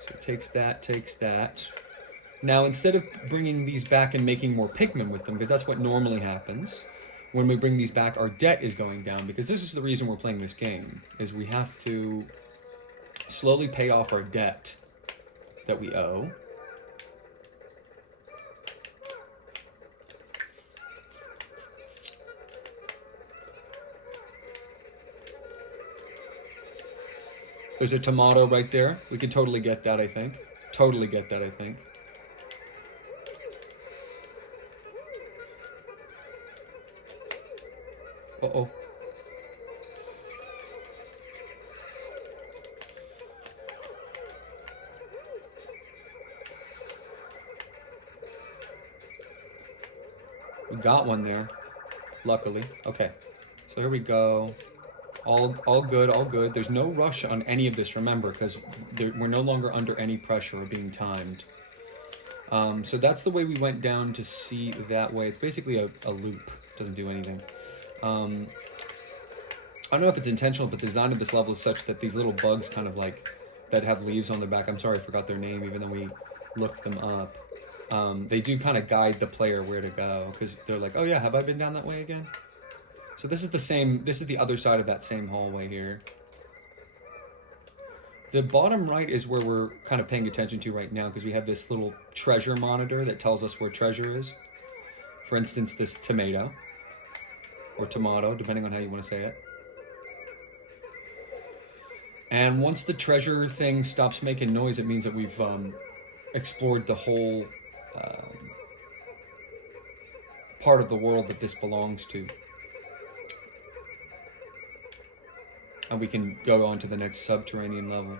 So it takes that. Now, instead of bringing these back and making more Pikmin with them, because that's what normally happens, when we bring these back, our debt is going down, because this is the reason we're playing this game, is we have to slowly pay off our debt that we owe. There's a tomato right there. We can totally get that, I think. Totally get that, I think. Uh-oh. We got one there, luckily. Okay, so here we go. All good, all good. There's no rush on any of this, remember, because we're no longer under any pressure or being timed. So that's the way we went down to see that way. It's basically a loop. Doesn't do anything. I don't know if it's intentional, but the design of this level is such that these little bugs kind of like, that have leaves on their back, I'm sorry I forgot their name, even though we looked them up. They do kind of guide the player where to go, because they're like, oh yeah, have I been down that way again? So this is the other side of that same hallway here. The bottom right is where we're kind of paying attention to right now, because we have this little treasure monitor that tells us where treasure is. For instance, this tomato, or tomato, depending on how you want to say it. And once the treasure thing stops making noise, it means that we've explored the whole part of the world that this belongs to. And we can go on to the next subterranean level.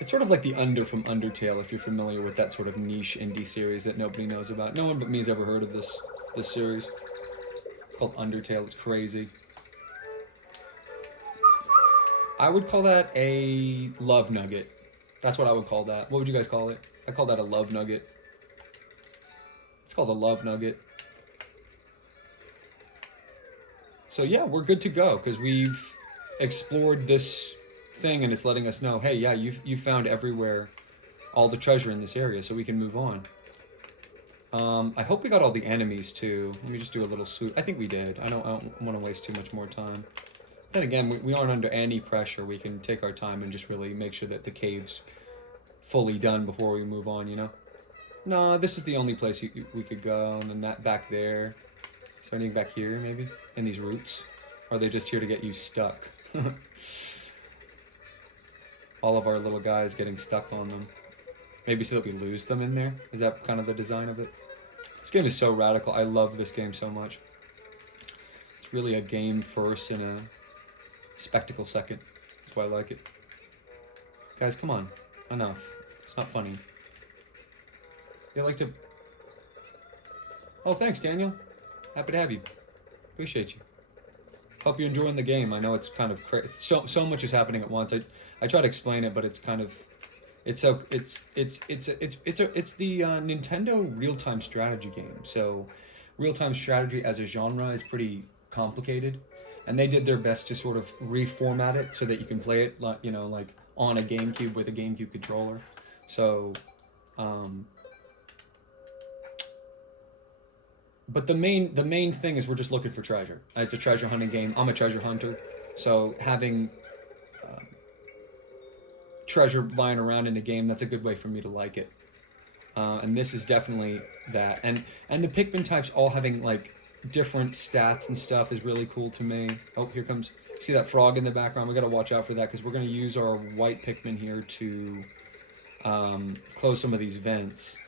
It's sort of like the Under from Undertale, if you're familiar with that sort of niche indie series that nobody knows about. No one but me has ever heard of this series. It's called Undertale. It's crazy. I would call that a love nugget. That's what I would call that. What would you guys call it? I call that a love nugget. It's called a love nugget. So yeah, we're good to go, because we've explored this thing and it's letting us know, hey, yeah, you found everywhere all the treasure in this area, so we can move on. I hope we got all the enemies too. Let me just do a little swoop. I think we did. I don't want to waste too much more time. Then again, we aren't under any pressure. We can take our time and just really make sure that the cave's fully done before we move on, you know? No, this is the only place we could go, and then that back there. Is there anything back here, maybe? In these roots? Or are they just here to get you stuck? All of our little guys getting stuck on them. Maybe so that we lose them in there? Is that kind of the design of it? This game is so radical. I love this game so much. It's really a game first and a spectacle second. That's why I like it. Guys, come on. Enough. It's not funny. You like to... Oh, thanks, Daniel. Happy to have you. Appreciate you. Hope you're enjoying the game. I know it's kind of crazy. So much is happening at once. I try to explain it, but it's kind of... It's the Nintendo real-time strategy game. So real-time strategy as a genre is pretty complicated, and they did their best to sort of reformat it so that you can play it like, you know, like on a GameCube with a GameCube controller. So but the main thing is we're just looking for treasure. It's a treasure hunting game. I'm a treasure hunter, so having treasure lying around in a game, that's a good way for me to like it. And this is definitely that. And the Pikmin types all having like different stats and stuff is really cool to me. Oh, here comes, see that frog in the background? We gotta watch out for that, because we're gonna use our white Pikmin here to close some of these vents.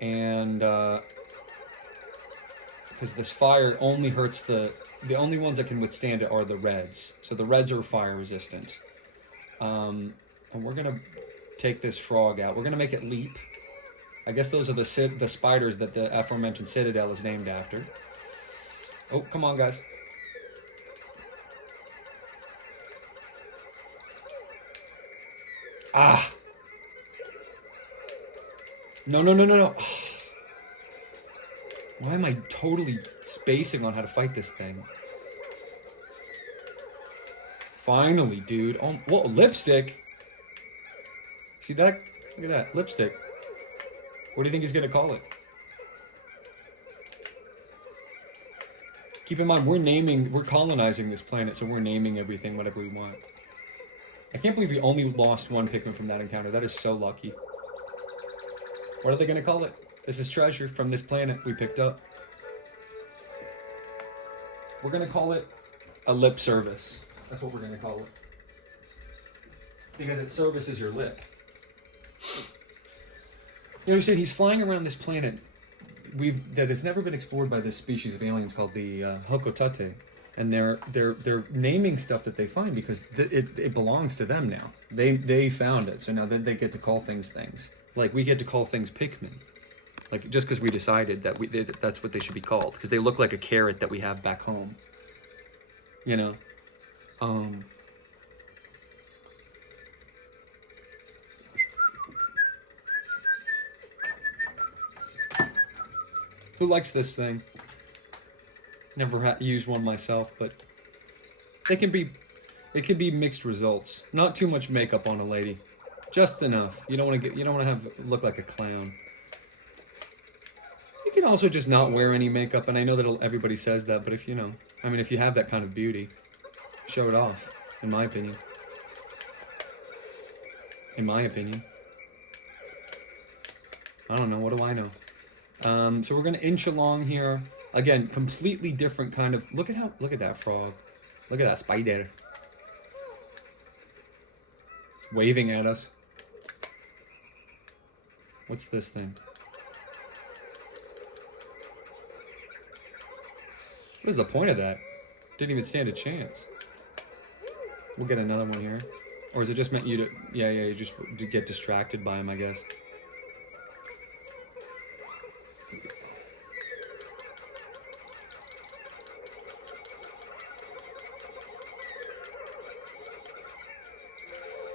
And because this fire only hurts the only ones that can withstand it are the reds. So the reds are fire resistant. And we're gonna take this frog out. We're gonna make it leap. I guess those are the spiders that the aforementioned citadel is named after. Oh, come on, guys. Ah! No, no, no, no, no. Why am I totally spacing on how to fight this thing? Finally, dude. Oh, whoa, lipstick. See that? Look at that. Lipstick. What do you think he's going to call it? Keep in mind, we're colonizing this planet, so we're naming everything whatever we want. I can't believe we only lost one Pikmin from that encounter. That is so lucky. What are they going to call it? This is treasure from this planet we picked up. We're going to call it a lip service. That's what we're going to call it. Because it services your lip. You understand, he's flying around this planet that has never been explored by this species of aliens called the Hokotate. And they're naming stuff that they find because it belongs to them now. They found it, so now they get to call things. Like we get to call things Pikmin. Like just because we decided that that's what they should be called, because they look like a carrot that we have back home. You know. Who likes this thing? Never used one myself, but it can be mixed results. Not too much makeup on a lady, just enough. You don't want to look like a clown. You can also just not wear any makeup, and I know that everybody says that, but if you have that kind of beauty, show it off. In my opinion. I don't know. What do I know? So we're gonna inch along here. Again, completely different kind of... Look at that frog. Look at that spider. It's waving at us. What's this thing? What is the point of that? Didn't even stand a chance. We'll get another one here. Or is it just meant you to... Yeah, you just to get distracted by him, I guess.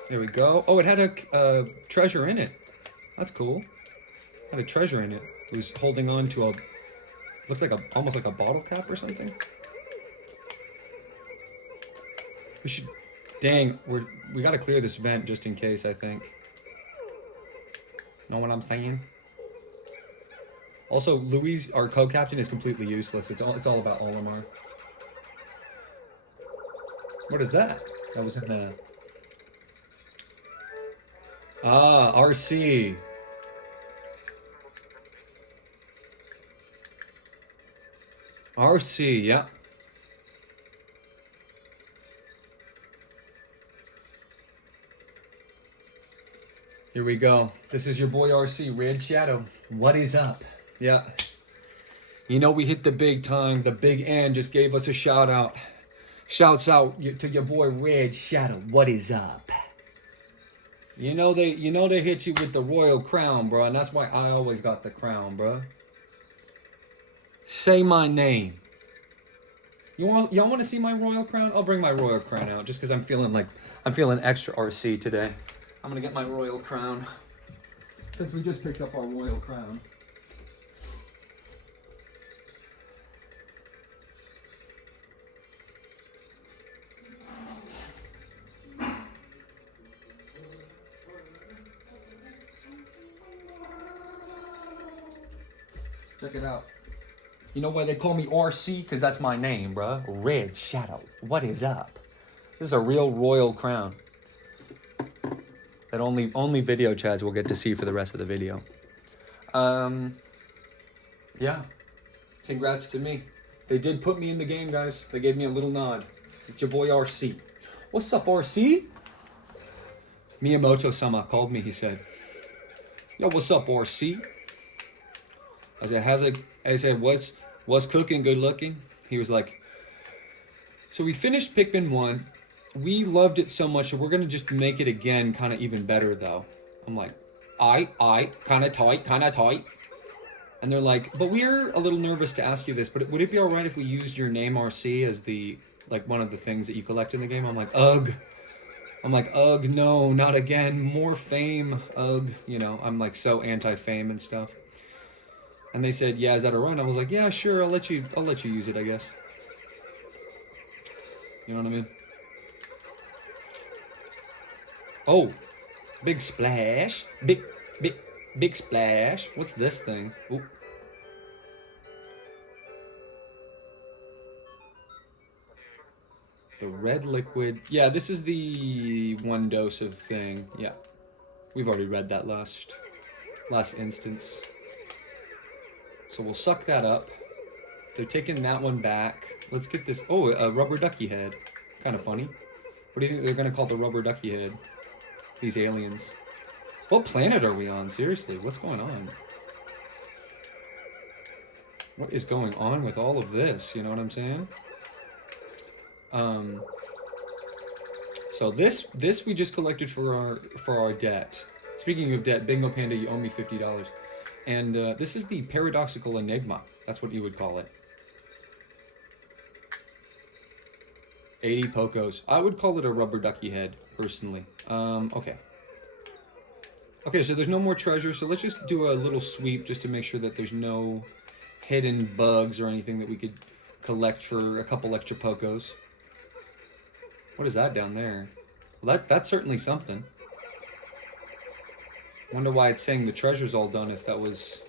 There we go. Oh, it had a treasure in it. That's cool. It had a treasure in it. It was holding on to looks like almost like a bottle cap or something. We should, dang, we gotta clear this vent just in case, I think. Know what I'm saying? Also, Louise, our co-captain, is completely useless. It's all about Olimar. What is that? That was in the... Ah, RC. RC, yeah. Here we go. This is your boy RC, Red Shadow. What is up? Yeah. You know we hit the big time. The big N just gave us a shout out. Shouts out to your boy Red Shadow. What is up? You know they hit you with the royal crown, bro, and that's why I always got the crown, bro. Say my name. Y'all want to see my royal crown? I'll bring my royal crown out just because I'm feeling extra RC today. I'm gonna get my royal crown since we just picked up our royal crown. Check it out. You know why they call me RC? Because that's my name, bruh. Red Shadow. What is up? This is a real royal crown that only video chads will get to see for the rest of the video. Yeah. Congrats to me. They did put me in the game, guys. They gave me a little nod. It's your boy RC. What's up, RC? Miyamoto-sama called me, he said. Yo, what's up, RC? I said, what's Was cooking, good looking. He was like, so we finished Pikmin 1. We loved it so much that we're going to just make it again kind of even better, though. I'm like, kind of tight, kind of tight. And they're like, but we're a little nervous to ask you this, but would it be all right if we used your name RC as the, like, one of the things that you collect in the game? I'm like, ugh. I'm like, ugh, no, not again. More fame, ugh. You know, I'm like so anti-fame and stuff. And they said, yeah, is that all right? And I was like, yeah, sure, I'll let you use it, I guess. You know what I mean? Oh, big splash. Big splash. What's this thing? Ooh. The red liquid. Yeah, this is the 1 dose of thing. Yeah. We've already read that last instance. So we'll suck that up. They're taking that one back. Let's get this. Oh, a rubber ducky head. Kind of funny. What do you think they're going to call the rubber ducky head? These aliens. What planet are we on? Seriously, what's going on? What is going on with all of this? You know what I'm saying? So this we just collected for our debt. Speaking of debt, Bingo Panda, you owe me $50. And this is the paradoxical enigma. That's what you would call it. 80 Pocos. I would call it a rubber ducky head, personally. Okay. Okay, so there's no more treasure, so let's just do a little sweep just to make sure that there's no hidden bugs or anything that we could collect for a couple extra Pocos. What is that down there? Well, that's certainly something. Wonder why it's saying the treasure's all done if that was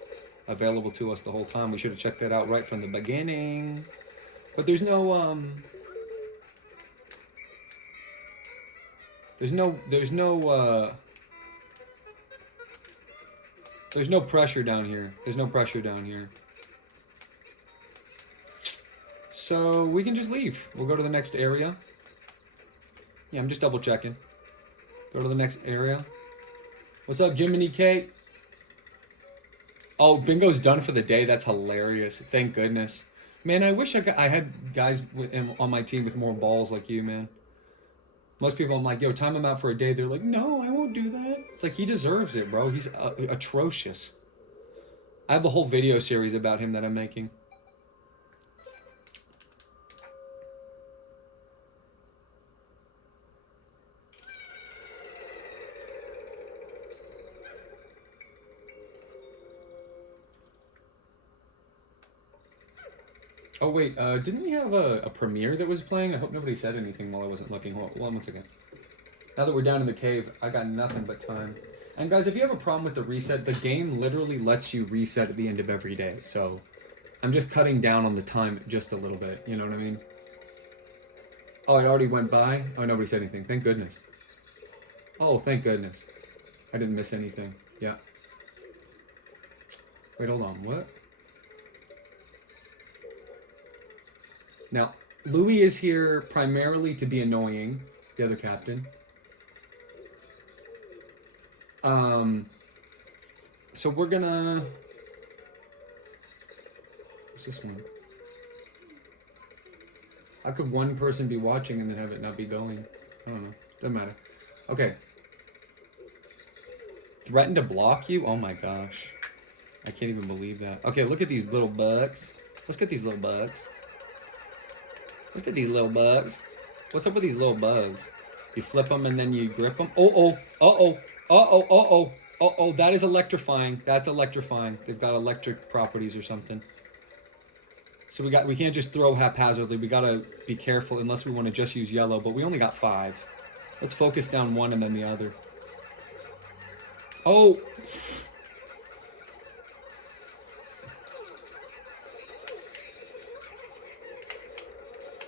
available to us the whole time. We should have checked that out right from the beginning. But there's no, There's no pressure down here. There's no pressure down here. So we can just leave. We'll go to the next area. Yeah, I'm just double checking. Go to the next area. What's up, Jiminy Kate? Oh, Bingo's done for the day. That's hilarious. Thank goodness. Man, I wish I had guys on my team with more balls like you, man. Most people, I'm like, yo, time him out for a day. They're like, no, I won't do that. It's like, he deserves it, bro. He's atrocious. I have a whole video series about him that I'm making. Oh, wait, didn't we have a premiere that was playing? I hope nobody said anything while I wasn't looking. Hold on one second. Now that we're down in the cave, I got nothing but time. And guys, if you have a problem with the reset, the game literally lets you reset at the end of every day. So I'm just cutting down on the time just a little bit. You know what I mean? Oh, it already went by? Oh, nobody said anything. Thank goodness. Oh, thank goodness. I didn't miss anything. Yeah. Wait, hold on. What? Now, Louis is here primarily to be annoying, the other captain. So we're gonna... What's this one? How could one person be watching and then have it not be going? I don't know. Doesn't matter. Okay. Threaten to block you? Oh my gosh. I can't even believe that. Okay, look at these little bugs. Let's get these little bugs. Look at these little bugs. What's up with these little bugs? You flip them and then you grip them. Uh-oh. Uh-oh. Uh-oh. Uh-oh. Uh-oh. That is electrifying. That's electrifying. They've got electric properties or something. So we can't just throw haphazardly. We gotta be careful unless we want to just use yellow. But we only got 5. Let's focus down one and then the other. Oh.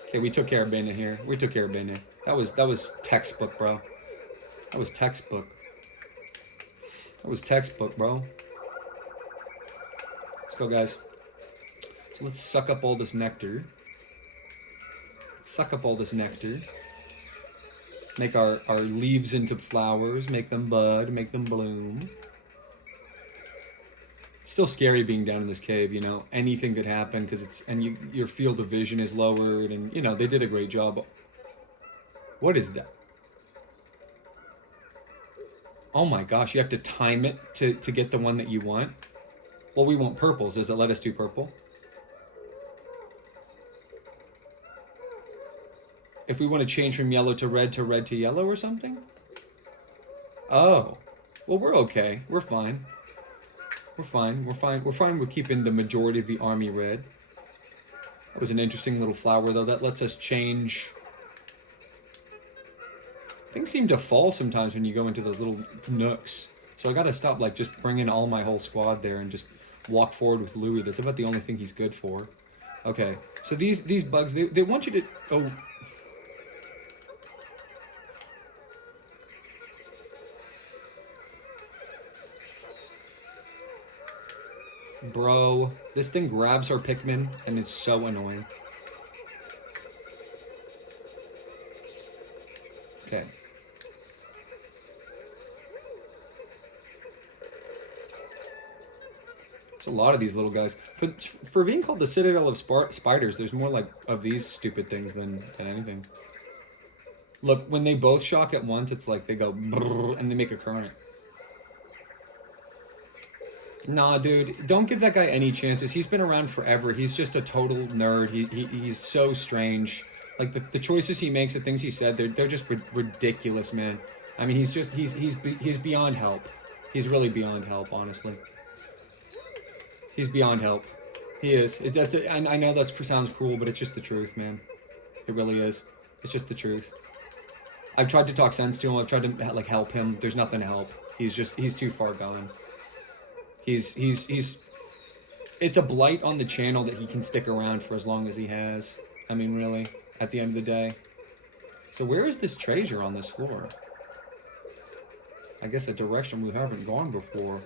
Okay, we took care of Bena here. We took care of Bena. That was textbook, bro. That was textbook. That was textbook, bro. Let's go, guys. So let's suck up all this nectar. Suck up all this nectar. Make our leaves into flowers. Make them bud. Make them bloom. It's still scary being down in this cave, you know. Anything could happen because your field of vision is lowered, and you know they did a great job. What is that? Oh my gosh, you have to time it to get the one that you want. Well, we want purples. Does it let us do purple? If we want to change from yellow to red to yellow or something? Oh. Well, we're okay. We're fine. We're fine. We're fine. We're fine with keeping the majority of the army red. That was an interesting little flower, though. That lets us change. Things seem to fall sometimes when you go into those little nooks. So I gotta stop, like, just bringing all my whole squad there and just walk forward with Louis. That's about the only thing he's good for. Okay. So these bugs, they want you to... Oh... Bro, this thing grabs our Pikmin and it's so annoying. Okay. There's a lot of these little guys. For being called the Citadel of Spiders, there's more like of these stupid things than anything. Look, when they both shock at once, it's like they go brrr, and they make a current. Nah, dude, don't give that guy any chances. He's been around forever. He's just a total nerd. He's so strange. Like the choices he makes, the things he said, they're just ridiculous, man. I mean, he's beyond help. He's really beyond help, honestly. He's beyond help. He is. I know that sounds cruel, but it's just the truth, man. It really is. It's just the truth. I've tried to talk sense to him. I've tried to like help him. There's nothing to help. He's too far gone. It's a blight on the channel that he can stick around for as long as he has. I mean, really, at the end of the day. So where is this treasure on this floor? I guess a direction we haven't gone before.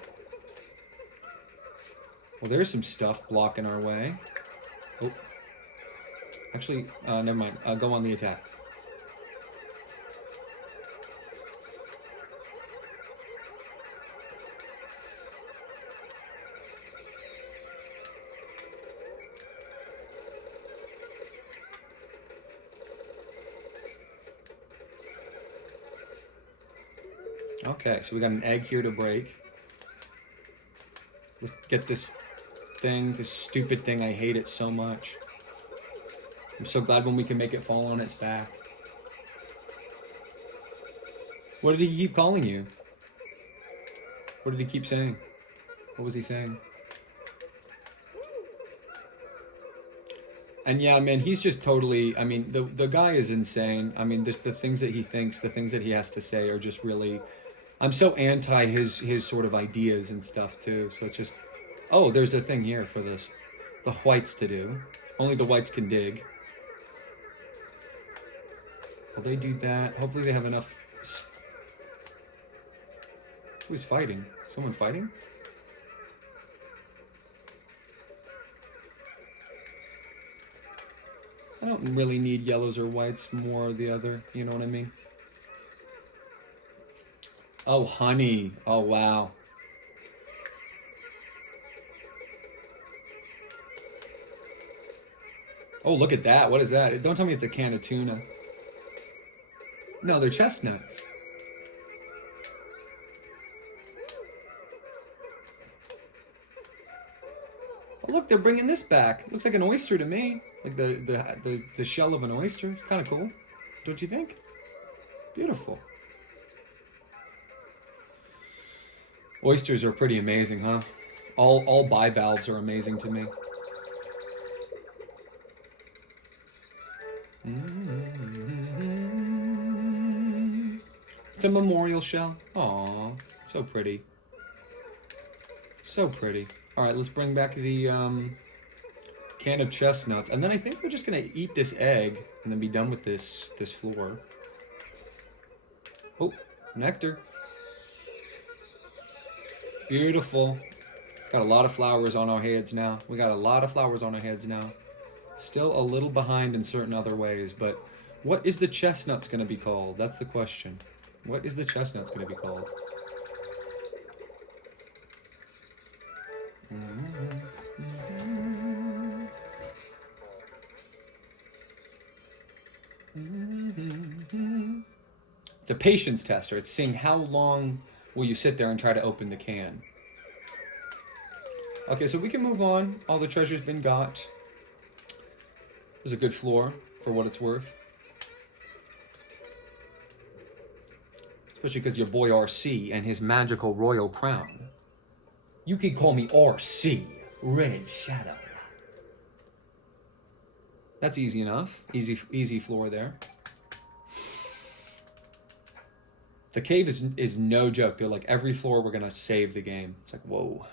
Well, there's some stuff blocking our way. Oh. Actually, never mind. Go on the attack. Okay, so we got an egg here to break. Let's get this thing, this stupid thing. I hate it so much. I'm so glad when we can make it fall on its back. What did he keep calling you? What did he keep saying? What was he saying? And yeah, man, he's just totally, I mean, the guy is insane. I mean, the things that he thinks, the things that he has to say are just really... I'm so anti his sort of ideas and stuff too. So it's just, oh, there's a thing here for the whites to do. Only the whites can dig. Will they do that? Hopefully they have enough. Who's fighting? Someone fighting? I don't really need yellows or whites, more or the other. You know what I mean? Oh, honey. Oh, wow. Oh, look at that. What is that? Don't tell me it's a can of tuna. No, they're chestnuts. Oh, look, they're bringing this back. Looks like an oyster to me. Like the shell of an oyster. It's kind of cool. Don't you think? Beautiful. Oysters are pretty amazing, huh? All bivalves are amazing to me. It's a memorial shell. Aw, so pretty. So pretty. All right, let's bring back the can of chestnuts, and then I think we're just gonna eat this egg and then be done with this floor. Oh, nectar. Beautiful. Got a lot of flowers on our heads now. We got a lot of flowers on our heads now. Still a little behind in certain other ways, but what is the chestnuts going to be called? That's the question. What is the chestnuts going to be called? It's a patience tester. It's seeing how long will you sit there and try to open the can. Okay, so we can move on. All the treasure's been got. There's a good floor for what it's worth. Especially because your boy RC and his magical royal crown. You can call me RC, Red Shadow. That's easy enough. Easy floor there. The cave is no joke. They're like, every floor we're gonna save the game. It's like, whoa.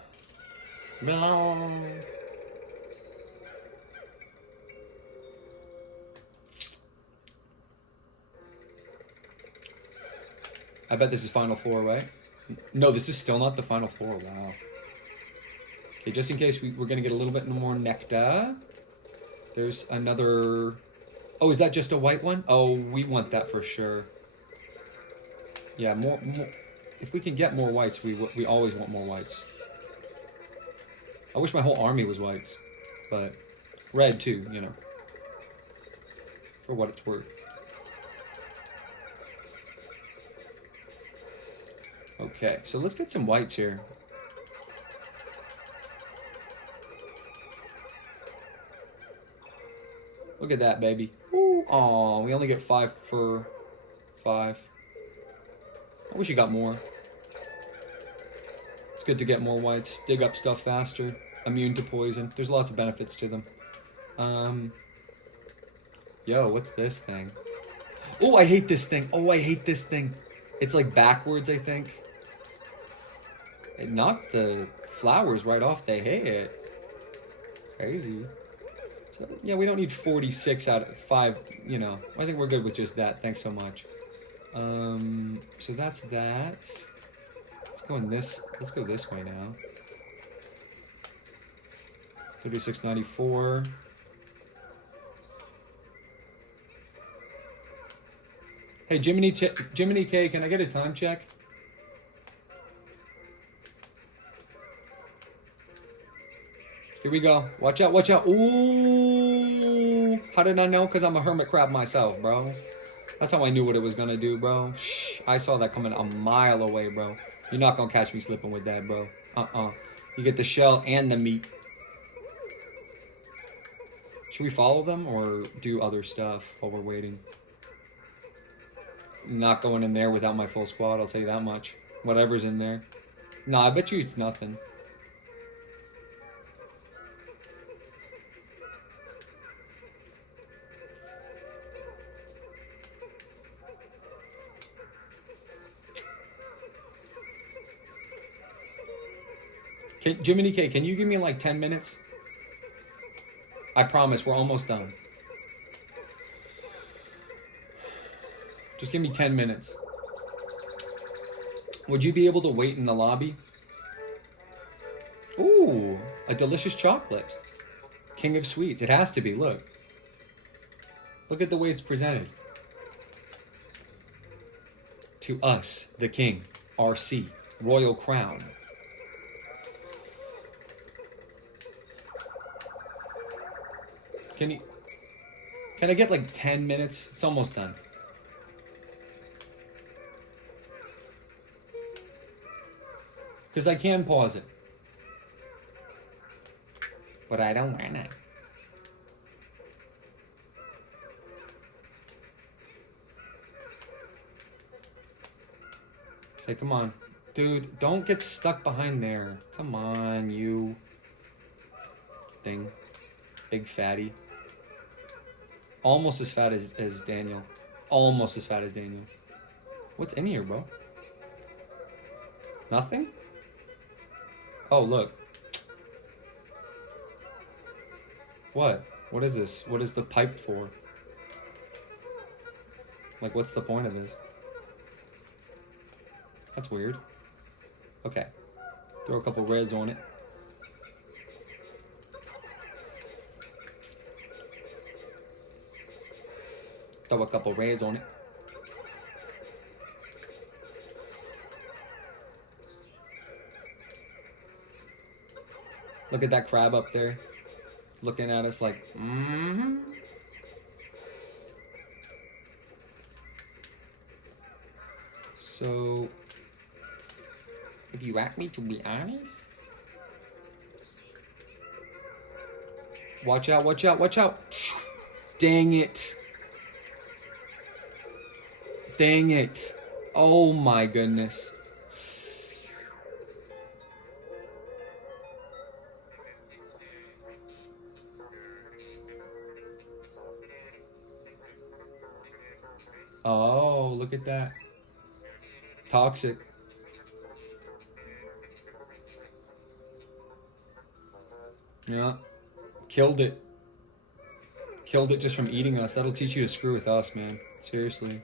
I bet this is final floor, right? No, this is still not the final floor. Wow. Okay, just in case we're gonna get a little bit more nectar. There's another... Oh, is that just a white one? Oh, we want that for sure. Yeah, more. If we can get more whites, we always want more whites. I wish my whole army was whites, but red too, you know, for what it's worth. Okay, so let's get some whites here. Look at that, baby. Ooh, aw, we only get 5 for 5. I wish you got more. It's good to get more whites. Dig up stuff faster. Immune to poison. There's lots of benefits to them. Yo, what's this thing? Oh, I hate this thing. Oh, I hate this thing. It's like backwards, I think. It knocked the flowers right off the head. Crazy. So, yeah, we don't need 46 out of 5, you know. I think we're good with just that. Thanks so much. So that's that. Let's go this way now. 3694. Hey, Jiminy K, can I get a time check? Here we go. Watch out, watch out. Ooh. How did I know? Because I'm a hermit crab myself, bro. That's how I knew what it was going to do, bro. Shh. I saw that coming a mile away, bro. You're not going to catch me slipping with that, bro. You get the shell and the meat. Should we follow them or do other stuff while we're waiting? Not going in there without my full squad, I'll tell you that much. Whatever's in there. Nah, I bet you it's nothing. Jiminy K, can you give me like 10 minutes? I promise, we're almost done. Just give me 10 minutes. Would you be able to wait in the lobby? Ooh, a delicious chocolate. King of sweets. It has to be, look. Look at the way it's presented. To us, the king, RC, royal crown. Can I get like 10 minutes? It's almost done. Because I can pause it. But I don't wanna. Okay, come on. Dude, don't get stuck behind there. Come on, you thing. Big fatty. Almost as fat as Daniel. Almost as fat as Daniel. What's in here, bro? Nothing? Oh, look. What? What is this? What is the pipe for? Like, what's the point of this? That's weird. Okay. Throw a couple reds on it. Throw a couple reds on it. Look at that crab up there. Looking at us like, So, if you want me to be honest... Watch out, watch out, watch out! Dang it! Dang it! Oh my goodness. Oh, look at that. Toxic. Yeah. Killed it. Killed it just from eating us. That'll teach you to screw with us, man. Seriously.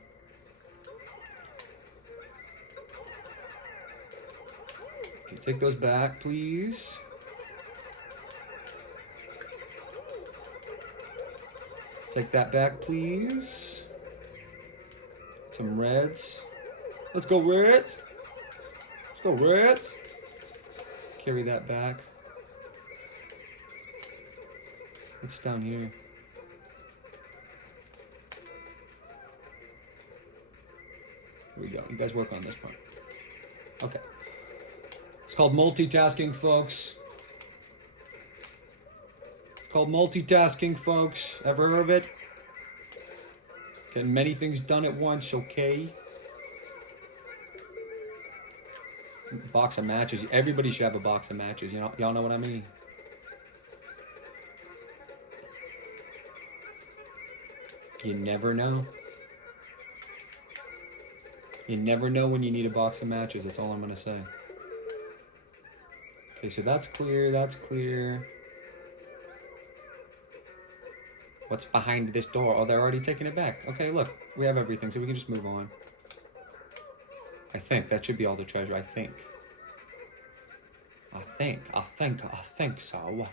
Okay, take those back, please. Take that back, please. Some reds. Let's go, reds. Let's go, reds. Carry that back. What's down here? Here we go. You guys work on this part. Okay. It's called multitasking, folks. It's called multitasking, folks. Ever heard of it? Getting many things done at once, okay? Box of matches. Everybody should have a box of matches. You know, y'all know what I mean. You never know. You never know when you need a box of matches. That's all I'm gonna say. Okay, so that's clear. That's clear. What's behind this door? Oh, they're already taking it back. Okay, look. We have everything, so we can just move on. I think that should be all the treasure. I think so.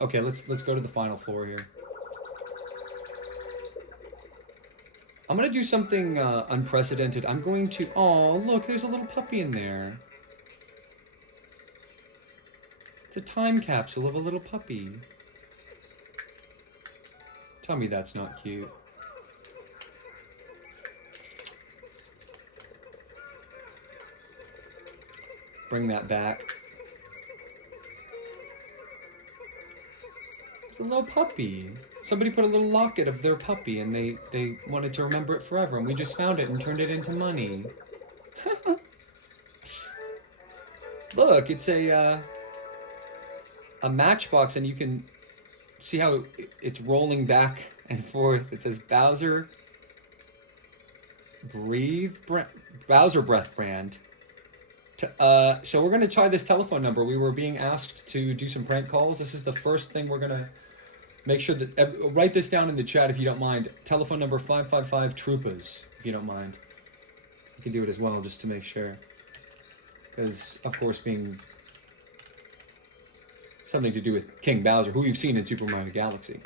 Okay, let's go to the final floor here. I'm gonna do something unprecedented. I'm going to... Oh, look, there's a little puppy in there. It's a time capsule of a little puppy. Tell me that's not cute. Bring that back. It's a little puppy. Somebody put a little locket of their puppy and they wanted to remember it forever, and we just found it and turned it into money. Look, it's a matchbox, and you can see how it's rolling back and forth. It says Bowser Bowser Breath brand. So we're going to try this telephone number. We were being asked to do some prank calls. This is the first thing we're going to make sure that... write this down in the chat if you don't mind. Telephone number 555 Troopas, if you don't mind. You can do it as well, just to make sure. Because, of course, being something to do with King Bowser, who you've seen in Super Mario Galaxy.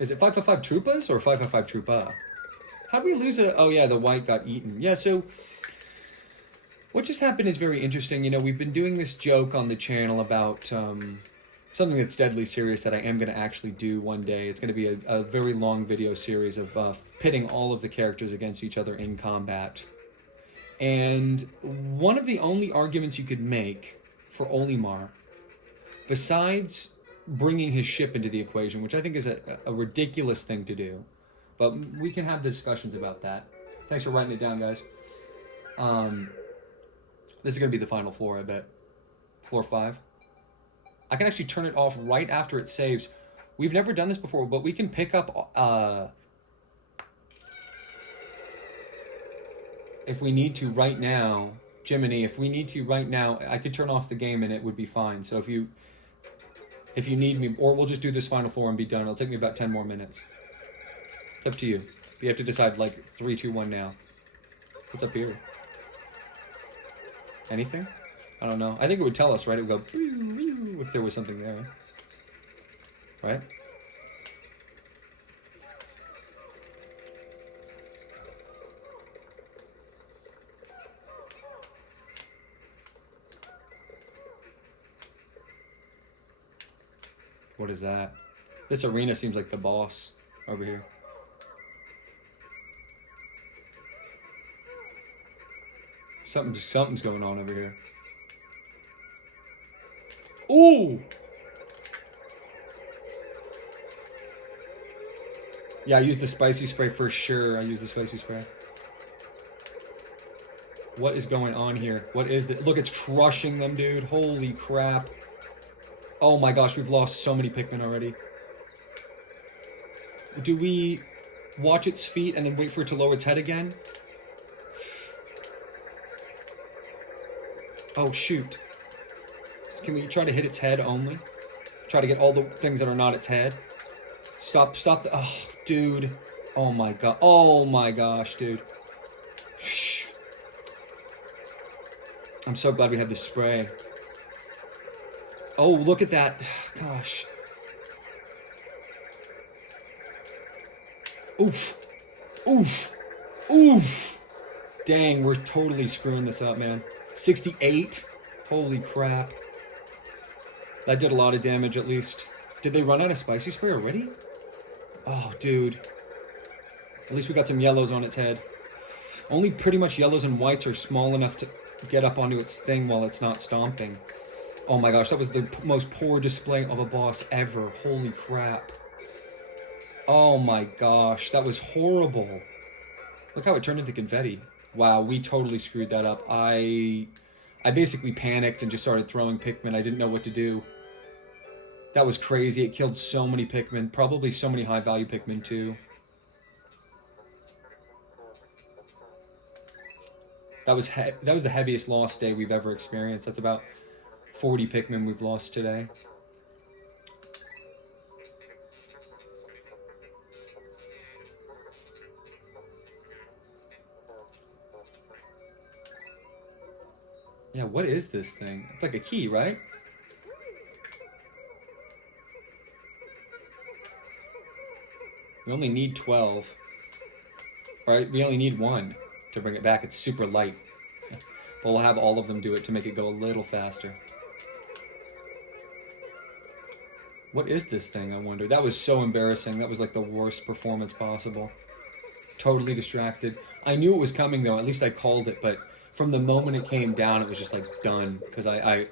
Is it 555 Troopas or 555 Troopa? How'd we lose it? Oh, yeah, the white got eaten. Yeah, so what just happened is very interesting. You know, we've been doing this joke on the channel about something that's deadly serious that I am going to actually do one day. It's going to be a very long video series of pitting all of the characters against each other in combat. And one of the only arguments you could make for Olimar, besides bringing his ship into the equation, which I think is a ridiculous thing to do, but we can have discussions about that. Thanks for writing it down, guys. This is going to be the final floor, I bet. Floor 5. I can actually turn it off right after it saves. We've never done this before, but we can pick up... if we need to right now... Jiminy, if we need to right now, I could turn off the game and it would be fine. So if you need me... Or we'll just do this final floor and be done. It'll take me about 10 more minutes. It's up to you. You have to decide, like, 3, 2, 1 now. What's up here? Anything? I don't know. I think it would tell us, right? It would go if there was something there. Right? What is that? This arena seems like the boss over here. Something's going on over here. Ooh! Yeah, I used the spicy spray for sure. I used the spicy spray. What is going on here? What is this? Look, it's crushing them, dude. Holy crap. Oh my gosh, we've lost so many Pikmin already. Do we watch its feet and then wait for it to lower its head again? Oh, shoot. Can we try to hit its head only? Try to get all the things that are not its head? Stop the... Oh, dude. Oh my god. Oh my gosh, dude. I'm so glad we have this spray. Oh, look at that. Gosh. Oof. Oof. Oof. Dang, we're totally screwing this up, man. 68? Holy crap. That did a lot of damage, at least. Did they run out of spicy spray already? Oh, dude. At least we got some yellows on its head. Only pretty much yellows and whites are small enough to get up onto its thing while it's not stomping. Oh my gosh, that was the most poor display of a boss ever. Holy crap. Oh my gosh, that was horrible. Look how it turned into confetti. Wow, we totally screwed that up. I basically panicked and just started throwing Pikmin. I didn't know what to do. That was crazy. It killed so many Pikmin. Probably so many high-value Pikmin, too. That was the heaviest loss day we've ever experienced. That's about 40 Pikmin we've lost today. Yeah, what is this thing? It's like a key, right? We only need 12. Alright, we only need 1 to bring it back. It's super light. But we'll have all of them do it to make it go a little faster. What is this thing, I wonder? That was so embarrassing. That was like the worst performance possible. Totally distracted. I knew it was coming, though. At least I called it, but from the moment it came down, it was just like done. Because I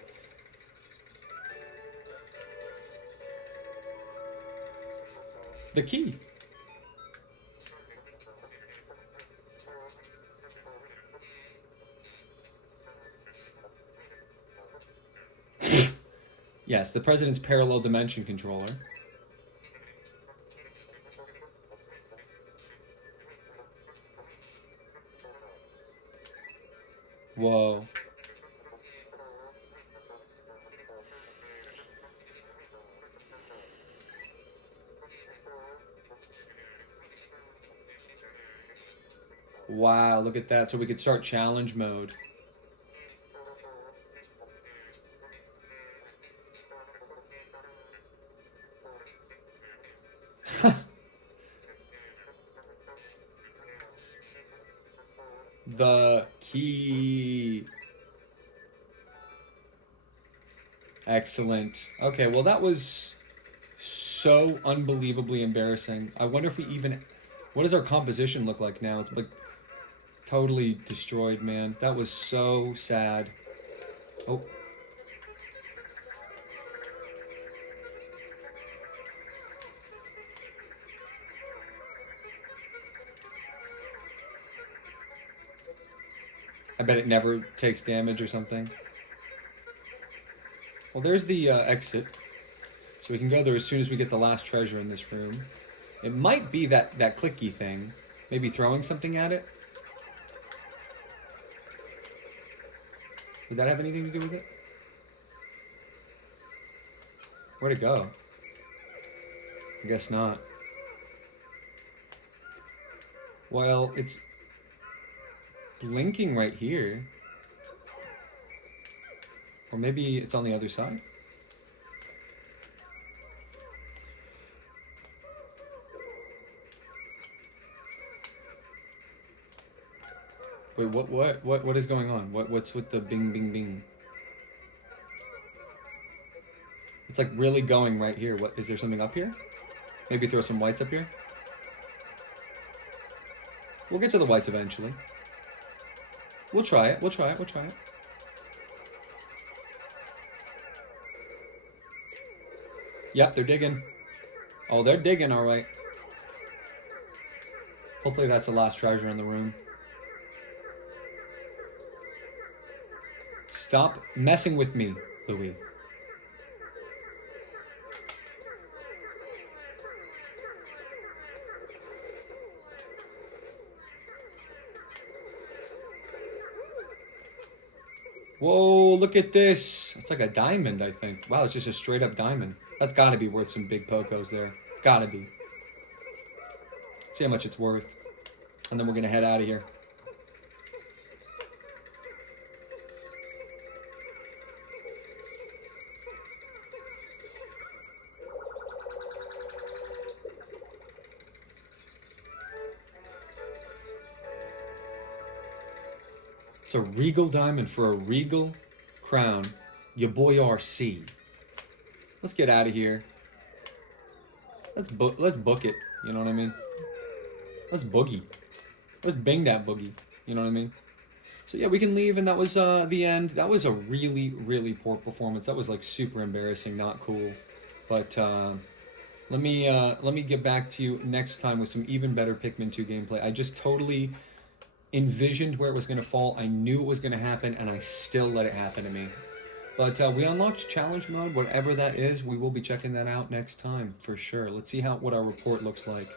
the key. Yes, the President's parallel dimension controller. Whoa. Wow, look at that. So we could start challenge mode. The key. Excellent. Okay, well that was so unbelievably embarrassing. I wonder if we even... What does our composition look like now? It's like totally destroyed, man. That was so sad. Oh. I bet it never takes damage or something. Well, there's the exit. So we can go there as soon as we get the last treasure in this room. It might be that clicky thing. Maybe throwing something at it. Would that have anything to do with it? Where'd it go? I guess not. Well, it's blinking right here. Or maybe it's on the other side. Wait, what is going on? What's with the bing bing bing? It's like really going right here. What, is there something up here? Maybe throw some whites up here? We'll get to the whites eventually. We'll try it. We'll try it. We'll try it. Yep, they're digging. Oh, they're digging, all right. Hopefully that's the last treasure in the room. Stop messing with me, Louis. Whoa, look at this. It's like a diamond, I think. Wow, it's just a straight up diamond. That's got to be worth some big pocos there. Got to be. Let's see how much it's worth. And then we're going to head out of here. It's a regal diamond for a regal crown. Your boy RC. Let's get out of here. Let's book it. You know what I mean? Let's boogie. Let's bang that boogie. You know what I mean? So yeah, we can leave, and that was the end. That was a really, really poor performance. That was like super embarrassing, not cool. But let me get back to you next time with some even better Pikmin 2 gameplay. I just totally envisioned where it was going to fall. I knew it was going to happen, and I still let it happen to me. But we unlocked challenge mode, whatever that is. We will be checking that out next time for sure. Let's see what our report looks like.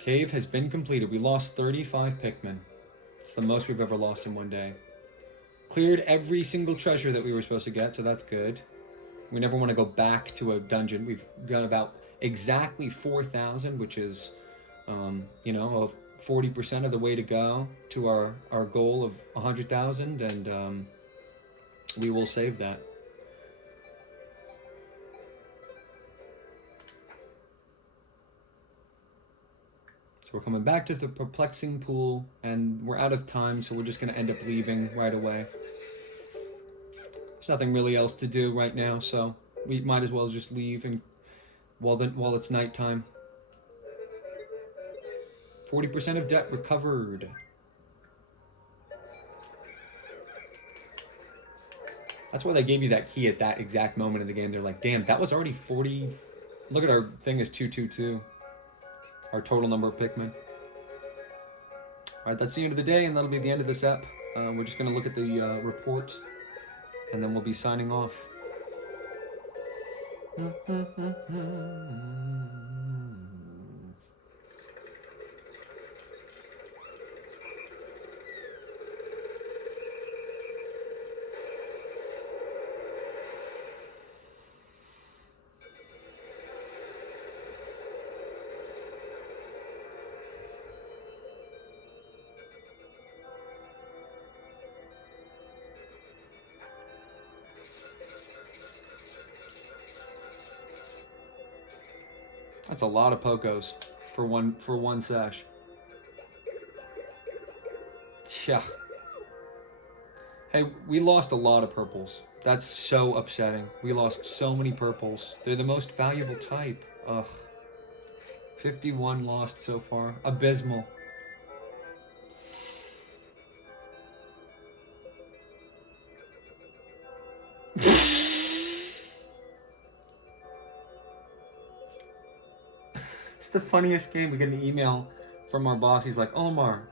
Cave has been completed. We lost 35 Pikmin. It's the most we've ever lost in one day. Cleared every single treasure that we were supposed to get, so that's good. We never want to go back to a dungeon. We've got about exactly 4,000, which is, you know, 40% of the way to go to our goal of 100,000, and we will save that. So we're coming back to the perplexing pool, and we're out of time, so we're just going to end up leaving right away. There's nothing really else to do right now, so we might as well just leave and while it's nighttime. 40% of debt recovered. That's why they gave you that key at that exact moment in the game. They're like, damn, that was already 40. Look at our thing is 222. Our total number of Pikmin. Alright, that's the end of the day, and that'll be the end of this ep. We're just going to look at the report, and then we'll be signing off. That's a lot of pocos for one sesh. Yeah. Hey, we lost a lot of purples. That's so upsetting. We lost so many purples. They're the most valuable type. Ugh. 51 lost so far. Abysmal. It's the funniest game. We get an email from our boss. He's like, Omar,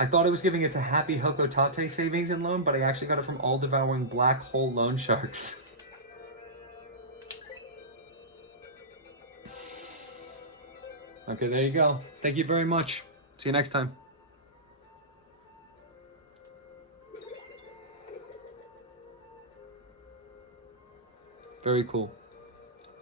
I thought I was giving it to Happy Hokotate Savings and Loan, but I actually got it from all-devouring black hole loan sharks. Okay, there you go. Thank you very much. See you next time. Very cool.